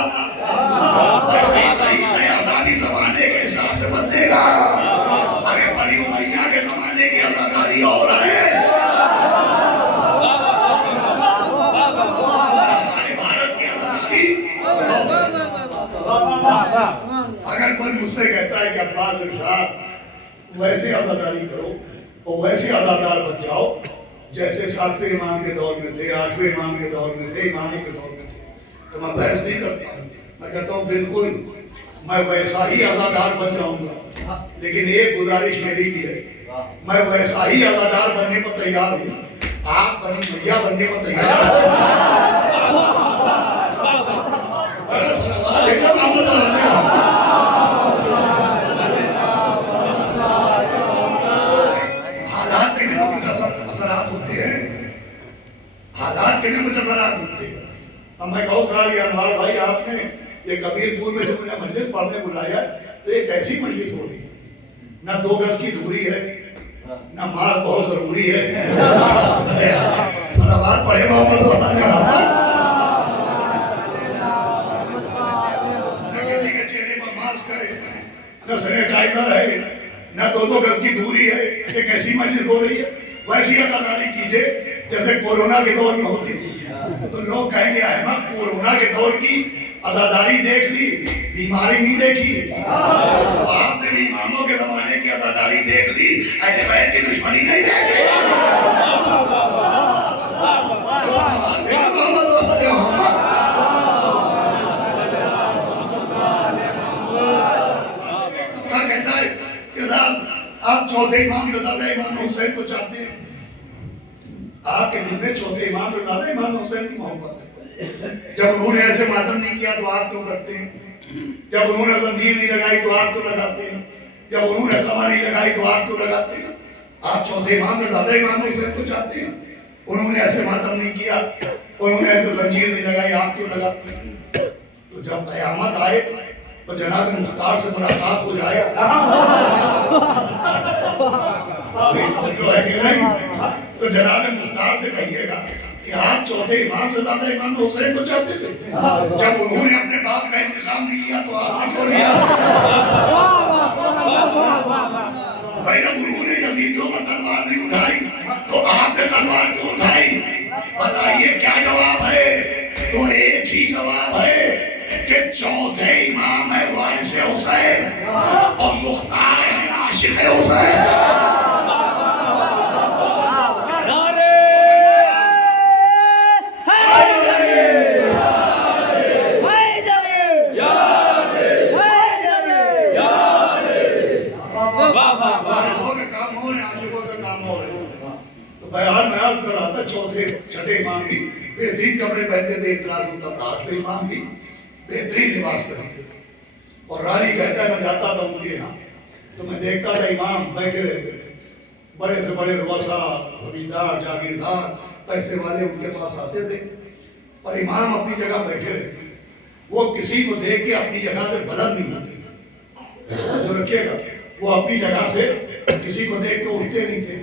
ویسے ہی طریقہ عزاداری زمانے کے حساب سے بدلے گا. اگر بنی امیہ کے زمانے کی عزاداری اور ہے، ہمارے بھارت کی عزاداری. اگر کوئی مجھ سے کہتا ہے کہ عباس ارشاد ویسے عزاداری کرو اور ویسے عزادار بن جاؤ جیسے ساتویں امام کے دور میں تھے، آٹھویں امام کے دور میں تھے، اماموں کے دور میں تھے، تو میں بحث نہیں کرتا ہوں. میں کہتا ہوں بالکل میں ویسا ہی عزادار بن جاؤں گا، لیکن ایک گزارش میری بھی ہے، میں ویسا ہی عزادار بننے پر تیار ہوں. آپ بنی بھیا بننے پر تیار ہیں؟ بڑا سوال ہے نا محمد علیہ. حالات کے بھی تو کچھ اثرات ہوتے ہیں، حالات کے بھی کچھ اثرات ہوتے ہیں. اب میں کہوں صاحب یا انوار بھائی، آپ نے یہ کبیر پور میں جو مجھے مجلس پڑھنے بلایا تو ایک ایسی مجلس ہو رہی ہے، نہ 2 گز کی دوری ہے، نہ ماسک بہت ضروری ہے. صلوات پڑھے محمد علیہ. نہ کسی کے چہرے پر ماسک ہے، نہ سینیٹائزر ہے، نہ 2 گز کی دوری ہے. ایک ایسی مجلس ہو رہی ہے، ویسی عزاداری کیجئے جیسے کورونا کے دور میں ہوتی تھی. تو لوگ کہیں گے احمد کورونا کے دور کی عزاداری دیکھ لی، بیماری نہیں دیکھی. تو آپ نے بھی اماموں کے زمانے کی عزاداری دیکھ لی، اہل بیت کی دشمنی نہیں دیکھی. کہتا ہے کہ صاحب آپ چوتھے امام سے زیادہ امام حسین کو چاہتے ہیں، آپ کے دل میں چوتھے امام سے زیادہ امام حسین کی محبت ہے. جب انہوں نے ایسے ماتم نہیں کیا تو آپ کیوں کرتے ہیں؟ جب انہوں نے زنجیر نہیں لگائی تو آپ کیوں لگاتے ہیں؟ جب انہوں نے کما نہیں لگائی تو آپ کیوں لگاتے ہیں؟ آپ چوتھے امام سے زیادہ امام حسین کو چاہتے ہیں. انہوں نے ایسے ماتم نہیں کیا، انہوں نے ایسے زنجیر نہیں لگائی، آپ کیوں لگاتے ہیں؟ تو جب قیامت آئے تو جناب مختار سے ملاقات ہو جائے جو ہے کہ نہیں، تو جناب مختار سے کہیے گا کہ آپ چوتھے امام سے زیادہ امام حسین کو چاہتے تھے. جب انہوں نے اپنے باپ کا انتقام نہیں لیا تو آپ نے کیوں لیا؟ بھائی جب انہوں نے یزید یزیدیوں پر تلوار نہیں اٹھائی تو آپ نے تلوار کیوں اٹھائی؟ بتائیے کیا جواب ہے؟ تو ایک ہی جواب ہے کہ چوتھے امام ہے وارث حسین اور مختار ہے عاشق حسین. وارثوں کے کام ہو رہے ہیں, عاشقوں کے کام ہو رہے ہیں. تو بہرحال میں عرض کر رہا تھا چوتھے چھٹے امام بھی بہترین کپڑے پہنتے تھے, اعتراض ہوتا تھا. آٹھویں امام بھی بہترین لباس پہنتے تھے. اور راوی کہتا ہے میں جاتا تھا ان کے یہاں تو میں دیکھتا تھا امام بیٹھے رہتے تھے, بڑے سے بڑے رؤسا, زمیندار, جاگیردار, پیسے والے ان کے پاس آتے تھے اور امام اپنی جگہ بیٹھے رہتے. وہ کسی کو دیکھ کے اپنی جگہ سے بلند نہیں ہوتے تھے, جو رکھیے گا, وہ اپنی جگہ سے کسی کو دیکھ کے اٹھتے نہیں تھے,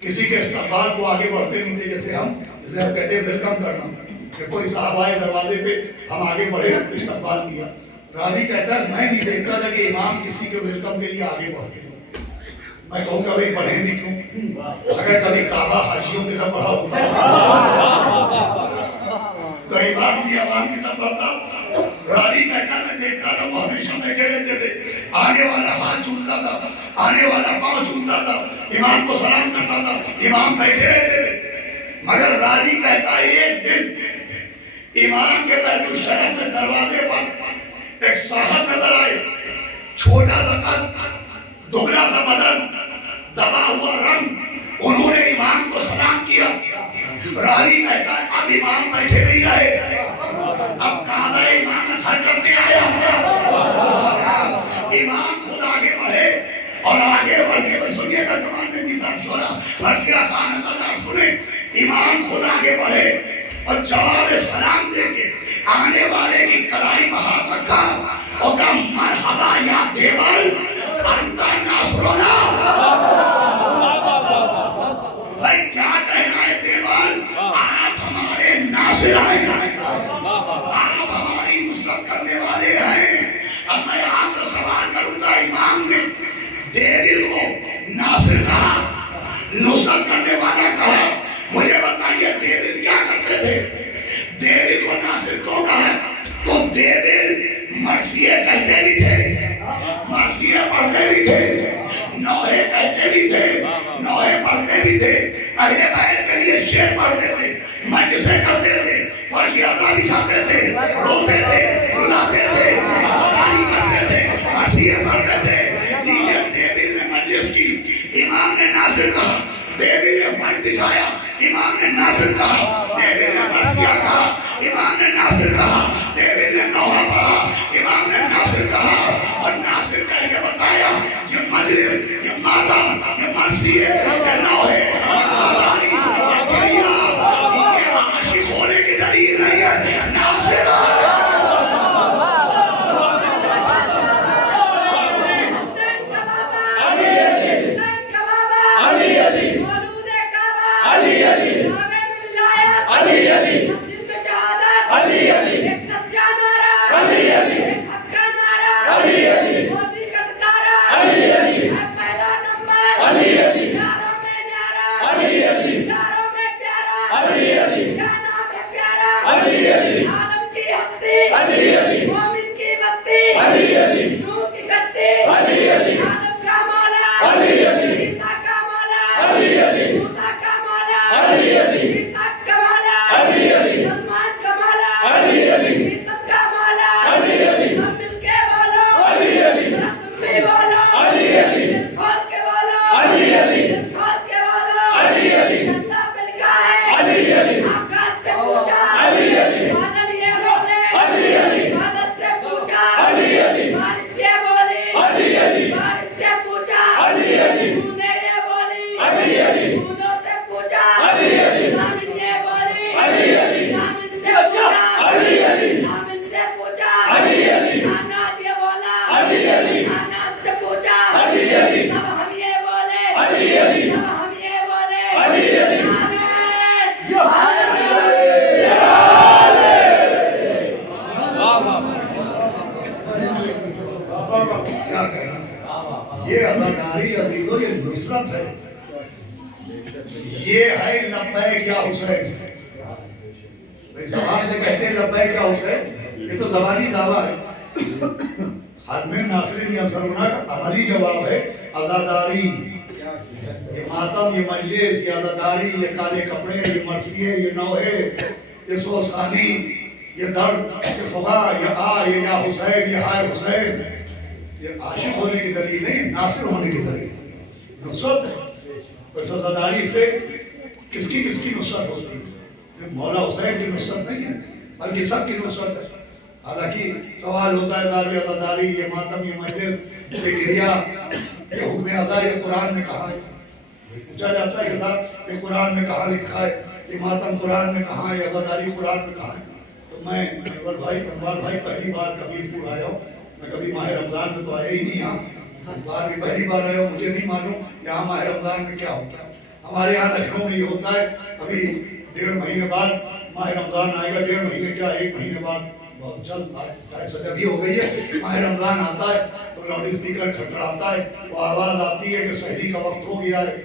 کسی کے استقبال کو آگے بڑھتے نہیں تھے. جیسے ہم کہتے ہیں ویلکم کرنا, کہ کوئی صاحب آئے دروازے پہ ہم آگے بڑھے, استقبال کیا. راوی کہتا ہے میں نہیں دیکھتا تھا کہ امام کسی کے ویلکم کے لیے آگے بڑھتے. میں کہوں گا بھائی پڑھیں بھی کیوں؟ اگر کبھی کعبہ حاجیوں کی طرف پڑھا ہوتا تو امام بھی عوام کی طرف پڑھتا. راوی کہتا میں دیکھتا تھا وہ ہمیشہ بیٹھے رہتے تھے, آنے والا ہاتھ چھوٹتا تھا, آنے والا پاؤں چھوٹتا تھا, امام کو سلام کرتا تھا, امام بیٹھے رہتے تھے. مگر راوی کہتا ہے ایک دن امام کے بیت الشرف میں دروازے پر ایک صاحب نظر آئے, چھوٹا سا قد, دگنا سا بدن, دبا ہوا رنگ. انہوں نے امام کو سلام کیا. راوی کہتا ہے اب امام بیٹھے نہیں رہے, اب کعبہ امامت حرکت میں آیا. امام خود آگے بڑھے اور آگے بڑھ کے سنیے گا کمان میں نظام شورا مرثیہ خان ازادار سنیں. امام خود آگے بڑھے اور جواب سلام دے کے آنے والے کی کلائی میں ہاتھ رکھا اور کہا مرحبا یا دیوال انت ناصرنا. بھائی کیا کہنا ہے دیوال؟ آپ ہمارے ناصر ہیں, آپ ہماری نصرت کرنے والے ہیں. اب میں آپ سے سوال کروں گا, امام نے دیوال کو ناصر کہا, نصرت کرنے والا کہا, مجھے بتائیے دیوال کیا کرتے تھے؟ دیوال کو ناصر کیوں کہا؟ تو دیوال مرثیے کہتے بھی تھے, مرثیے پڑھتے بھی تھے, نوحے کہتے بھی تھے, نوحے پڑھتے بھی تھے, اہل بیت کے لیے شعر پڑھتے تھے, مجلسیں کرتے تھے, فرش اللہ بچھاتے تھے, روتے تھے, رلاتے تھے, خداری کرتے تھے, مرثیے پڑھتے تھے. لیجئے دیوال نے مجلس کی, امام نے ناصر کہا. دیوال نے فرش بچھایا, امام نے ناصر کہا. دیوال نے مرثیہ کہا, امام نے ناصر کہا. دیوال نے نوحہ پڑھا, امام نے ناصر کہا. اور ناصر کہہ کے بتایا یہ مجلس, یہ ماتم, یہ مرثیے, یہ نوحے, یہ خداری, یہ کریا, یہ عاشق ہونے کی دلیل نہیں ہے. ناصر یہ اداکاری عزیزو یہ نصرت ہے. حسین. زبان سے کہتے ہیں لبیک یا حسین، یہ تو زبانی دعویٰ ہے. حرم ناصرین یا انصرنا کا عملی جواب ہے عزاداری. یہ ماتم، یہ مجلس، یہ عزاداری، یہ کالے کپڑے، یہ مرثیے، یہ نوحے، یہ سوزخانی، یہ درد، یہ فغا، یہ آ، یہ یا حسین، یہ ہائے حسین، یہ عاشق ہونے کی دلیل نہیں، ناصر ہونے کی دلیل. نصرت ہے. اس عزاداری سے کس کی نصرت ہوتی ہے؟ مولا حسین کی نصرت نہیں ہے بلکہ سب کی نصرت ہے. حالانکہ سوال ہوتا ہے دعوی عزاداری، یہ ماتم، یہ مجلس، یہ گریا، یہ حکم ادا، یہ قرآن میں کہاں ہے؟ پوچھا جاتا ہے کہ صاحب یہ قرآن میں کہاں لکھا ہے، یہ ماتم قرآن میں کہاں ہے، یہ عزاداری قرآن میں کہاں ہے؟ تو میں انور بھائی پہلی بار کبیر پور آیا ہوں. میں کبھی ماہ رمضان میں تو آیا ہی نہیں. یہاں اس بار بھی پہلی بار آیا ہوں. مجھے نہیں معلوم یہاں ماہ رمضان میں کیا ہوتا ہے. ہمارے یہاں لکھنؤ میں یہ ہوتا ہے ابھی 1.5 مہینے بعد ماہ رمضان آئے گا. 1.5 مہینے کیا 1 مہینے بعد، بہت جلد سجا بھی ہو گئی ہے. ماہ رمضان آتا ہے تو لاؤڈ اسپیکر کھٹکھڑاتا ہے، وہ آواز آتی ہے کہ سحری کا وقت ہو گیا ہے.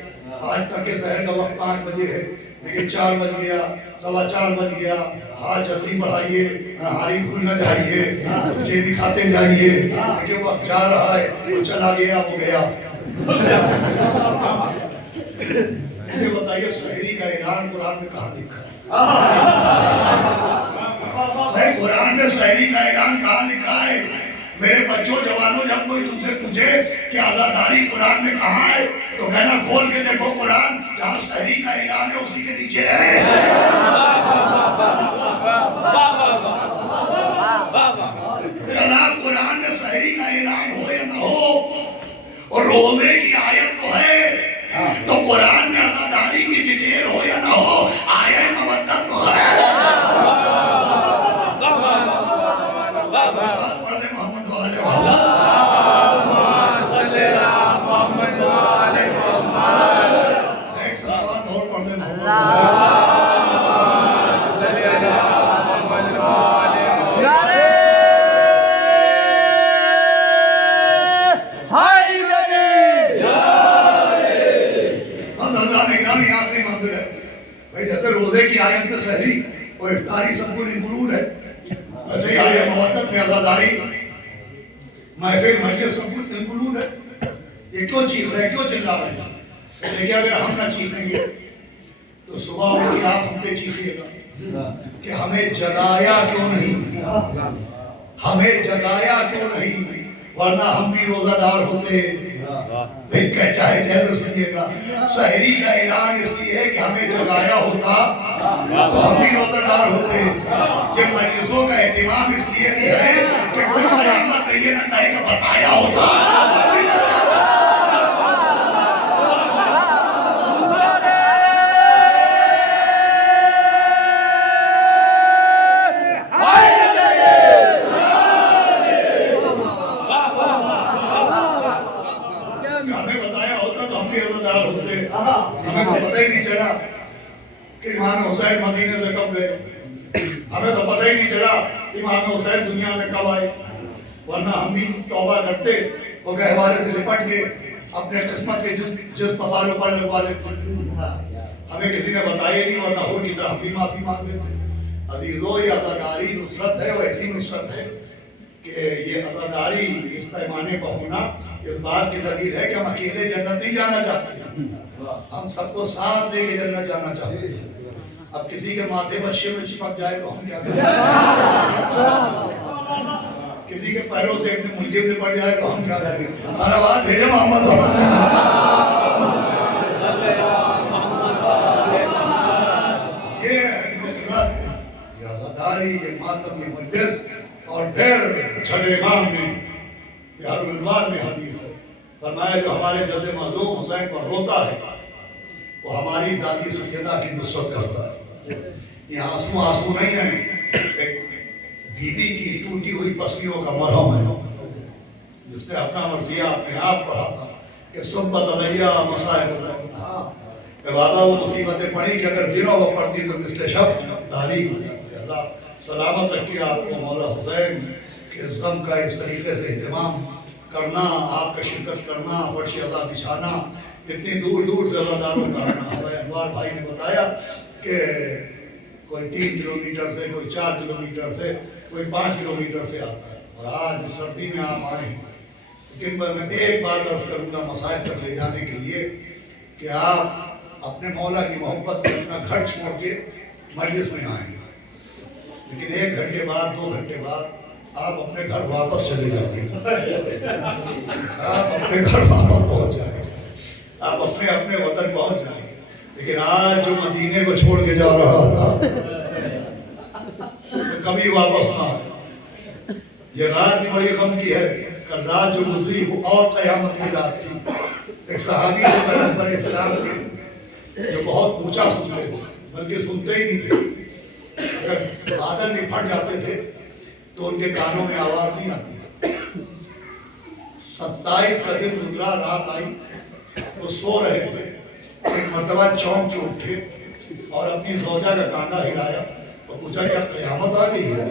آج تک کے سحر کا وقت 5 بجے ہے، لیکن 4 بج گیا، 4:15 بج گیا. ہاتھ جلدی بڑھائیے، نہاری بھول نہ جائیے، بچے بھی کھاتے جائیے. لیکن وقت جا رہا ہے، وہ چلا گیا، وہ گیا. مجھے بتائیے سحری کا اعلان قرآن میں کہاں لکھا ہے؟ بھائی قرآن میں سحری کا اعلان کہاں لکھا ہے؟ میرے بچوں جوانوں، جب کوئی تم سے پوچھے کہ عزاداری قرآن میں کہاں ہے تو کہنا کھول کے دیکھو قرآن، جہاں سحری کا اعلان ہے اسی کے نیچے ہے. جناب قرآن میں سحری کا اعلان ہو یا نہ ہو، اور روزے کی آیت تو ہے، تو قرآن میں عزاداری کی ڈیٹیل ہو یا نہ ہو، آیت مودت تو ہے. جیسے روزے کی آیت میں سحری اور افطاری سب کچھ انکلوڈ ہے، ویسے ہی آیت مودت میں عزاداری، محفل، مجلس سب کچھ انکلوڈ ہے. یہ کیوں چیخ رہے، کیوں چلا رہے ہیں؟ دیکھیں اگر ہم نہ چیخیں گے تو صبح اٹھ کے آپ ہم پہ چیخیے گا کہ ہمیں جگایا کیوں نہیں، ہمیں جگایا کیوں نہیں، ورنہ ہم بھی روزہ دار ہوتے. دیکھ کے چاہے جیسے سنیے گا، سحری کا اعلان اس لیے ہے کہ ہمیں جگایا ہوتا تو ہم بھی روزہ دار ہوتے. یہ مجلسوں کا اہتمام اس لیے بھی ہے کہ کوئی قیامت میں یہ نہ کہے کہ بتایا ہوتا. ہمیں تو پتہ ہی نہیں چلا کہ امام حسین مدینے سے کب گئے، ہمیں تو پتہ ہی نہیں چلا امام حسین دنیا میں کب آئے، ورنہ ہم بھی توبہ کرتے وہ گہوارے سے لپٹ کے اپنے قسمت کے جس پپالوں پر لگوا لیتے. ہمیں کسی نے بتایا نہیں، ورنہ ہو کی طرح ہم بھی معافی مانگ لیتے. عزیزو یہ عزاداری نصرت ہے، وہ ایسی نصرت ہے کہ یہ عزاداری اس پیمانے پر ہونا اس بات کی دلیل ہے کہ ہم اکیلے جنت نہیں جانا چاہتے، ہم سب کو ساتھ لے کے جنت جانا چاہتے ہیں. اب کسی کے ماتھے پر شمع چپک جائے تو ہم کیا کریں، کسی کے پیروں سے اپنے ملزم سے پڑ جائے تو ہم کیا کریں. سارا بات بھیجے محمد یہ نصرت، یہ عزاداری، یہ ماتم، یہ مجلس. اور پھر چھٹے امام میں بہار الانوار میں حدیث ہے، فرمایا جو ہمارے جد مظلوم حسین پر روتا ہے وہ ہماری دادی سیدہ کی نصرت کرتا ہے. یہ آنسو نہیں ہے، ایک بیوی کی ٹوٹی ہوئی پسلیوں کا مرہم ہے جس نے اپنا مرثیہ اپنے آپ پڑھا تھا کہ صبت علیہ مصائب. بابا وہ مصیبتیں پڑھی کہ اگر دنوں وہ پڑھتی تو مثل شب تاریخ ہو جاتی. اللہ سلامت رکھیے آپ کو مولا حسین کہ اس غم کا اس طریقے سے اہتمام کرنا، آپ کا شرکت کرنا، فرش عزا بچھانا، اتنی دور دور سے عزاداروں کا آنا. انوار بھائی نے بتایا کہ کوئی 3 کلومیٹر سے، کوئی 4 کلومیٹر سے، کوئی 5 کلومیٹر سے آتا ہے، اور آج سردی میں آپ آئے ہیں، لیکن میں ایک بات عرض کروں گا مساجد تک لے جانے کے لیے کہ آپ اپنے مولا کی محبت میں اپنا گھر چھوڑ کے مجلس میں آئیں گے، لیکن 1 گھنٹے بعد 2 گھنٹے بعد آپ اپنے گھر واپس چلے جائیں گے، آپ اپنے گھر واپس پہنچ جائیں گے، آپ اپنے اپنے وطن پہنچ جائیں گے۔ لیکن آج جو مدینے کو چھوڑ کے جا رہا تھا تو کبھی واپس نہ آئے۔ یہ رات بھی بڑی غم کی ہے، کل رات جو گزری وہ اور قیامت کی رات تھی۔ ایک صحابی تھے پیغمبر اسلام کے جو بہت اونچا سنتے تھے، بلکہ سنتے ہی نہیں تھے، اگر بادل بھی پھٹ جاتے تھے تو ان کے کانوں میں آواز نہیں آتی۔ 27 کا دن گزرا، رات آئی، وہ سو رہے تھے، ایک مرتبہ چونک کے اٹھے اور اپنی زوجہ کا کانڈا ہلایا اور پوچھا کیا قیامت آ گئی ہے؟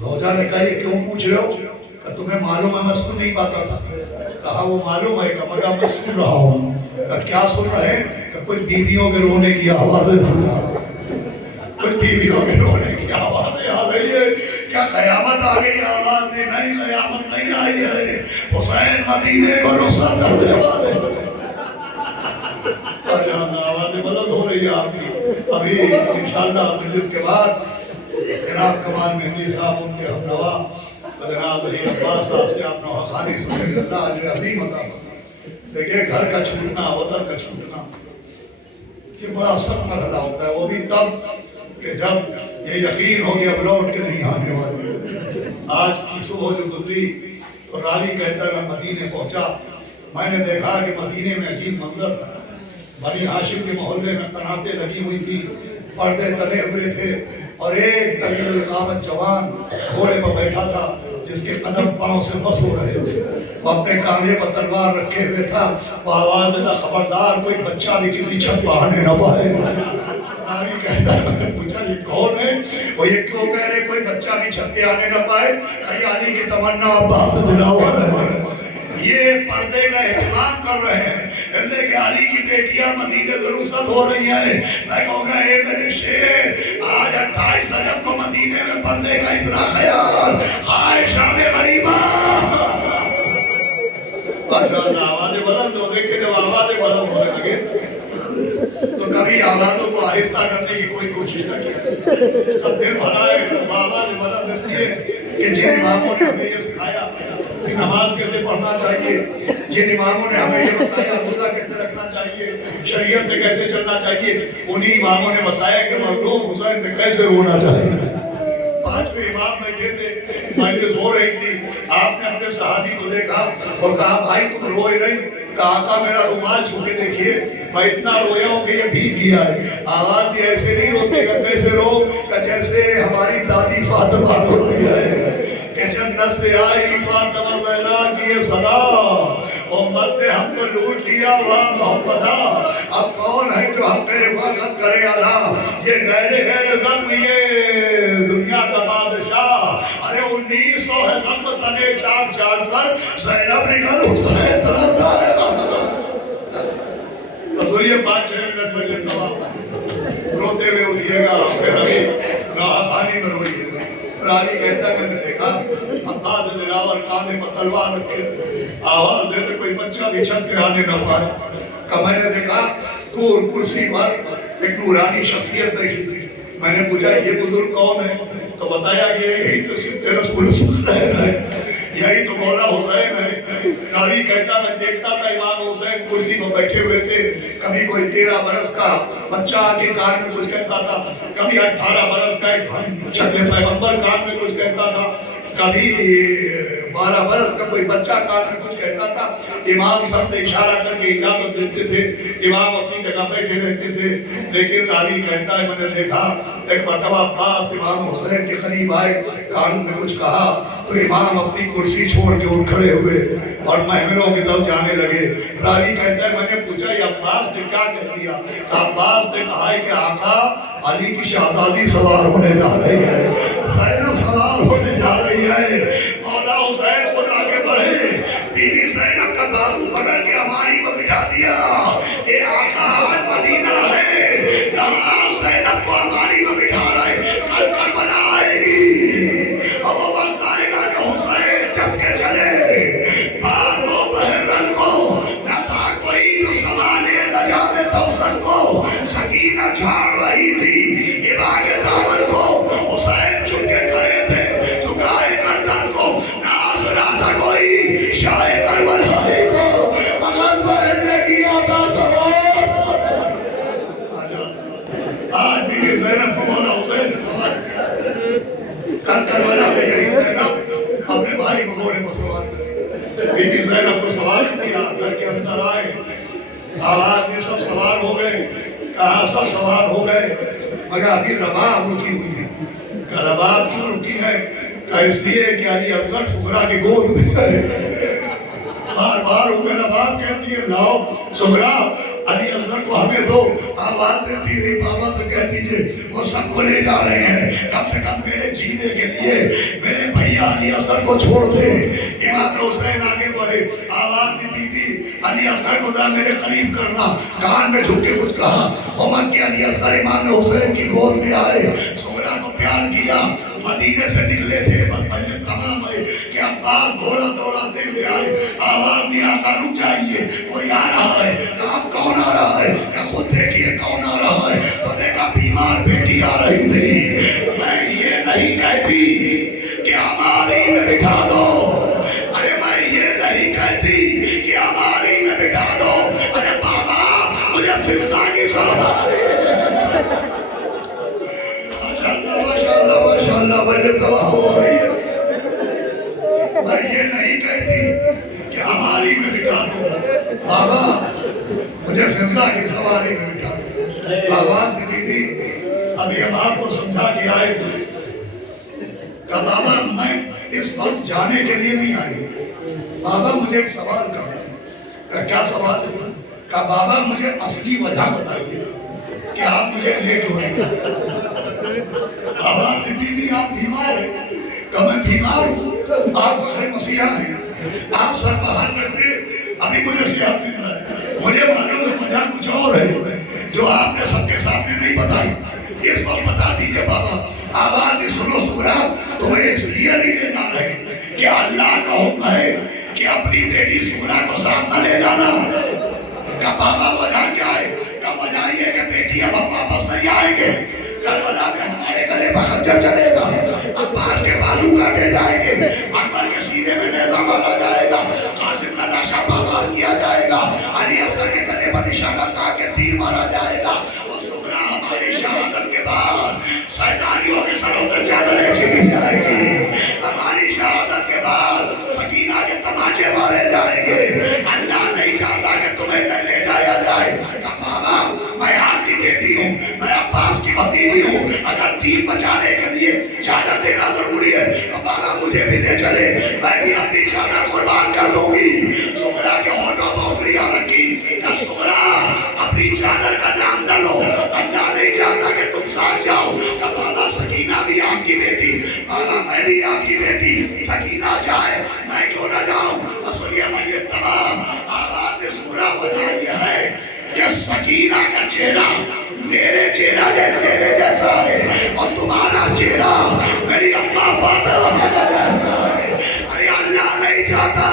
زوجہ نے کہا یہ کیوں پوچھ رہے ہو؟ کہ تمہیں معلوم ہے میں سن نہیں پاتا تھا۔ کہا وہ معلوم ہے، کہ مگر میں سن رہا ہوں۔ کہ کیا سن رہے ہیں؟ کہ کوئی بیویوں کے رونے کی آوازیں سن رہا ہوں، کوئی بیویوں کے رونے کی آوازیں آ رہی ہے۔ کیا قیامت آ گئی؟ آواز نہیں، قیامت نہیں آئی ہے، حسین مدینے کو رخصت کرنے والے۔ آوازیں بلند ہو رہی ہے آپ کی۔ ابھی انشاءاللہ مجلس کے بعد جناب کمال مہدی صاحب، ان کے ہمنوا جناب ظہیر عباس صاحب سے آپ نوحہ خانی سنیں گے۔ اللہ عجر عظیم عطا فرمائے۔ دیکھیں گھر کا چھوٹنا، وطن کا چھوٹنا، یہ بڑا سخت مسئلہ ہوتا ہے، وہ بھی تب کہ جب یہ یقین ہو کہ اب لوٹ کے نہیں آنے والے۔ آج کی صبح جو گزری تو راوی کہتا ہے میں مدینے پہنچا، میں نے دیکھا کہ مدینے میں عجیب منظر تھا۔ بنی ہاشم کے محلے میں قناتیں لگی ہوئی تھی، پردے تلے ہوئے تھے، اور ایک طویل القامت جوان گھوڑے پر بیٹھا تھا جس کے قدم پاؤں سے بس ہو رہے تھے، وہ اپنے کاندھے پر تلوار رکھے ہوئے تھا، وہ آواز دیتا خبردار کوئی بچہ بھی کسی چھت پہ آنے نہ پائے۔ راوی کہتا ہے میں نے پوچھا یہ کون ہے؟ وہ یہ کیوں کہہ رہے کوئی بچہ بھی چھت پہ آنے نہ پائے؟ کہیں علی کی تمنا عباس سے دلا ہوا ہے، یہ پردے کا اہتمام کر رہے ہیں، اس لیے کہ علی کی بیٹیاں مدینے سے رخصت ہو رہی ہیں۔ میں کہوں گا اے میرے شیر، آج 28 رجب کو مدینے میں پردے کا اتنا خیال، ہائے شام غریبہ۔ ماشاءاللہ آوازیں بلند ہو، دیکھیں جب آوازیں بلند ہونے لگے تو کبھی آوازوں کو آہستہ کرنے کی کوئی کوشش نہ کی، اب دل بھرا ہے تو آوازیں بلند اس لیے کہ جن اماموں نے ہمیں یہ سکھایا کہ نماز کیسے پڑھنا چاہیے، جن اماموں نے ہمیں یہ بتایا روزہ کیسے رکھنا چاہیے، شریعت میں کیسے چلنا چاہیے، انہی اماموں نے بتایا کہ مظلوم حسین میں کیسے رونا چاہیے۔ 5 امام بیٹھے تھے، مجلس ہو رہی تھی، آپ نے اپنے صحابی کو دیکھا اور کہا بھائی تم روئے نہیں؟ کہا آقا میرا رومال چھو کے دیکھیے، میں اتنا رویا ہوں کہ یہ بھیگ گیا ہے۔ آواز یہ ایسے نہیں روتے گا، کیسے رو؟ کہ جیسے ہماری دادی فاطمہ روتی ہے کہ جنت سے آئی فاطمہ زہرا کی یہ صدا، امت نے ہم کو لوٹ لیا وہاں محمدہ، اب کون ہے جو ہم تیرے حفاظت کرے آلہ، یہ غیر ضم یہ دنیا کا بادشاہ، ارے 1900 ہے ضم تنے چاک چاک پر، زینب نکل حسین تڑپتا ہے۔ حضوریہ 5-6 منٹ میں لیتا ہوں، روتے ہوئے اٹھیے گا، پھر ابھی نوحہ خانی میں روئیے گا۔ راوی کہتا ہے میں نے دیکھا عباس دلاور کاندھے پر تلوار رکھے، آواز دیتے کوئی بچہ بھی چھت پہ آنے نہ پائے۔ کہ میں نے دیکھا دور کرسی پر ایک نورانی شخصیت بیٹھی تھی، میں نے پوچھا یہ بزرگ کون ہے؟ تو بتایا کہ یہی تو صدق رسول سخرین ہے، یہی تو مولا حسین ہے۔ راوی کہتا میں دیکھتا تھا امام حسین کرسی پر بیٹھے ہوئے تھے، کبھی کوئی 13 برس کا بچہ آ کے کان میں کچھ کہتا تھا، کبھی 18 برس کا ایک شکل پیغمبر کان میں کچھ کہتا تھا، کبھی 12 برس کا کوئی بچہ کان میں کچھ کہتا تھا۔ امام سب سے اشارہ کر کے اجازت دیتے تھے، امام اپنی جگہ بیٹھے رہتے تھے، لیکن راوی کہتا ہے میں نے دیکھا ایک مرتبہ عباس امام حسین کے قریب آئے، کان میں کچھ کہا تو امام اپنی کرسی چھوڑ کے اٹھ کھڑے ہوئے اور محملوں کی طرف جانے لگے۔ راوی کہتا ہے میں نے پوچھا یہ عباس نے کیا کہہ دیا؟ کہ عباس نے کہا ہے کہ آقا علی کی شہزادی سوار ہونے جا رہی ہے، زینب سوار ہونے جا رہی ہے۔ مولا حسین خود آگے بڑھے، بی بی زینب کا بازو پکڑ کے ہماری کو بٹھا دیا کہ آقا آج مدینہ ہے جہاں زینب کو ہماری میں بٹھا رہے، کل کربلا آئے گی اور وہ وقت آئے گا کہ حسین جب کے چلے بعد دوپہر رن کو نہ تھا کوئی جو سنبھالے نجام کوثر کو، سکینہ جھاڑ رہی تھی ابا کے دامن کو، حسین چپ کے کھڑے تھے جھکائے گردن کو، ناز رہا تھا کوئی شاہ کربلا کو، اگر بہن نے کیا تھا سوال، آج بھی زینب کو مولا حسین نے سوال کیا، کل کربلا میں یہی زینب اپنے بھائی کو گھوڑے کو سوال کیا، بی بی زینب کو سوال کیا، گھر کے اندر آئے، آواز نے سب سوار ہو گئے، کہا سب سوار ہو گئے، مگر ابھی رباب رکی ہوئی ہے، کہ رباب کیوں رکی ہے؟ کہ اس لیے کہ علی اصغر سغرا کی گود میں ہے، بار بار ہوئے رباب کہتی ہے لاؤ سغرا علی اصغر کو ہمیں دو، آواز دیتی رہی بابا سے کہہ دیجئے وہ سب کو لے جا رہے ہیں، کم سے کم میرے جینے کے لیے میرے بھیا علی اصغر کو چھوڑ دے۔ امام حسین آگے بڑھے، آواز دی بی بی علی اصغر کو ذرا میرے قریب کرنا، کان میں جھک کے کچھ کہا، ہومن کے علی اصغر امام حسین کی گود میں آئے، سغرا کو پیار کیا، مدینے سے نکلے تھے بس پہلے تمام ہے کہ عباس گھوڑا دوڑاتے ہوئے آئے، آواز دیا آقا رک جائیے کوئی آ رہا ہے، کہ آپ کون آ رہا ہے؟ کہ خود دیکھیے کون آ رہا ہے، تو دیکھا بیمار بیٹی آ رہی تھی، میں یہ نہیں کہتی کہ ہماری میں بٹھا دو، ارے میں یہ نہیں کہتی کہ ہماری میں بٹھا دو، ارے بابا مجھے فضا کی سوال ماشاءاللہ بڑے گواہ ہو رہی ہے، میں یہ نہیں کہتی کہ ہماری میں بٹھا دو، بابا مجھے فضا کی سواری میں بٹھا دو۔ آواز بی بی ابھی ہم آپ کو سمجھا کے آئے تھے کہ بابا میں اس وقت جانے کے لیے نہیں آئی، بابا مجھے ایک سوال کرنا، کہ کیا سوال ہے؟ کہ بابا مجھے اصلی وجہ بتائیے کہ آپ مجھے لے کیوں نہیں آئے؟ آواز بی بی آپ بیمار ہیں؟ کہ میں بیمار ہوں، آپ فخر مسیحا ہیں، آپ سر بہار رکھتے ابھی مجھے صحت نہیں ہے، مجھے معلوم ہے وجہ کچھ اور ہے جو آپ نے سب کے سامنے نہیں بتائی، اس وقت بتا دیجئے بابا۔ آواز سنو سغرا، تمہیں اس لیے نہیں لے جا رہے کہ اللہ کا حکم ہے کہ اپنی بیٹی سغرا کو ساتھ نہ لے جانا، کہ بابا وجہ کیا ہے؟ کہ وجہ یہ کہ بیٹی اب واپس نہیں آئیں گے، کربلا میں ہمارے گلے پر خنجر چلے گا، عباس کے بالو کاٹے جائیں گے، اکبر کے سینے میں نیزہ مارا جائے گا، قاسم کا لاشا پامال کیا جائے گا، علی اصغر کے گلے پر نشانہ تاک کے تیر مارا جائے گا، اور سغرا ہماری شہادت کے بعد سیدانیوں کے سروں سے چادریں چھینی جائے گی، ہماری شہادت کے بعد سکینہ کے تماچے مارے جائیں گے، اللہ نہیں چاہتا کہ تمہیں لے جایا جائے۔ کہ بابا میں آپ کی بیٹی ہوں، میں عباس کی بھتیجی ہوں، اگر دین بچانے کے لیے چادر دینا ضروری ہے تو بابا مجھے بھی لے چلے، میں بھی اپنی چادر قربان کر دوں گی۔ سغرا کے ہونٹوں پر انگلیاں رکھی، کہ سغرا اپنی چادر کا نام نہ لو، اللہ نہیں چاہتا کہ تم ساتھ جاؤ۔ کہ بابا سکینہ بھی آپ کی بیٹی، بابا میں بھی آپ کی بیٹی، سکینہ جائے میں کیوں نہ جاؤں؟ سنیے مجھے تمام آواز سغرا وجہ یہ ہے کہ سکینہ کا چہرہ میرے چہرہ جیسا ہے اور تمہارا چہرہ میری اماں فاطمہ کا جیسا ہے، ارے اللہ نہیں چاہتا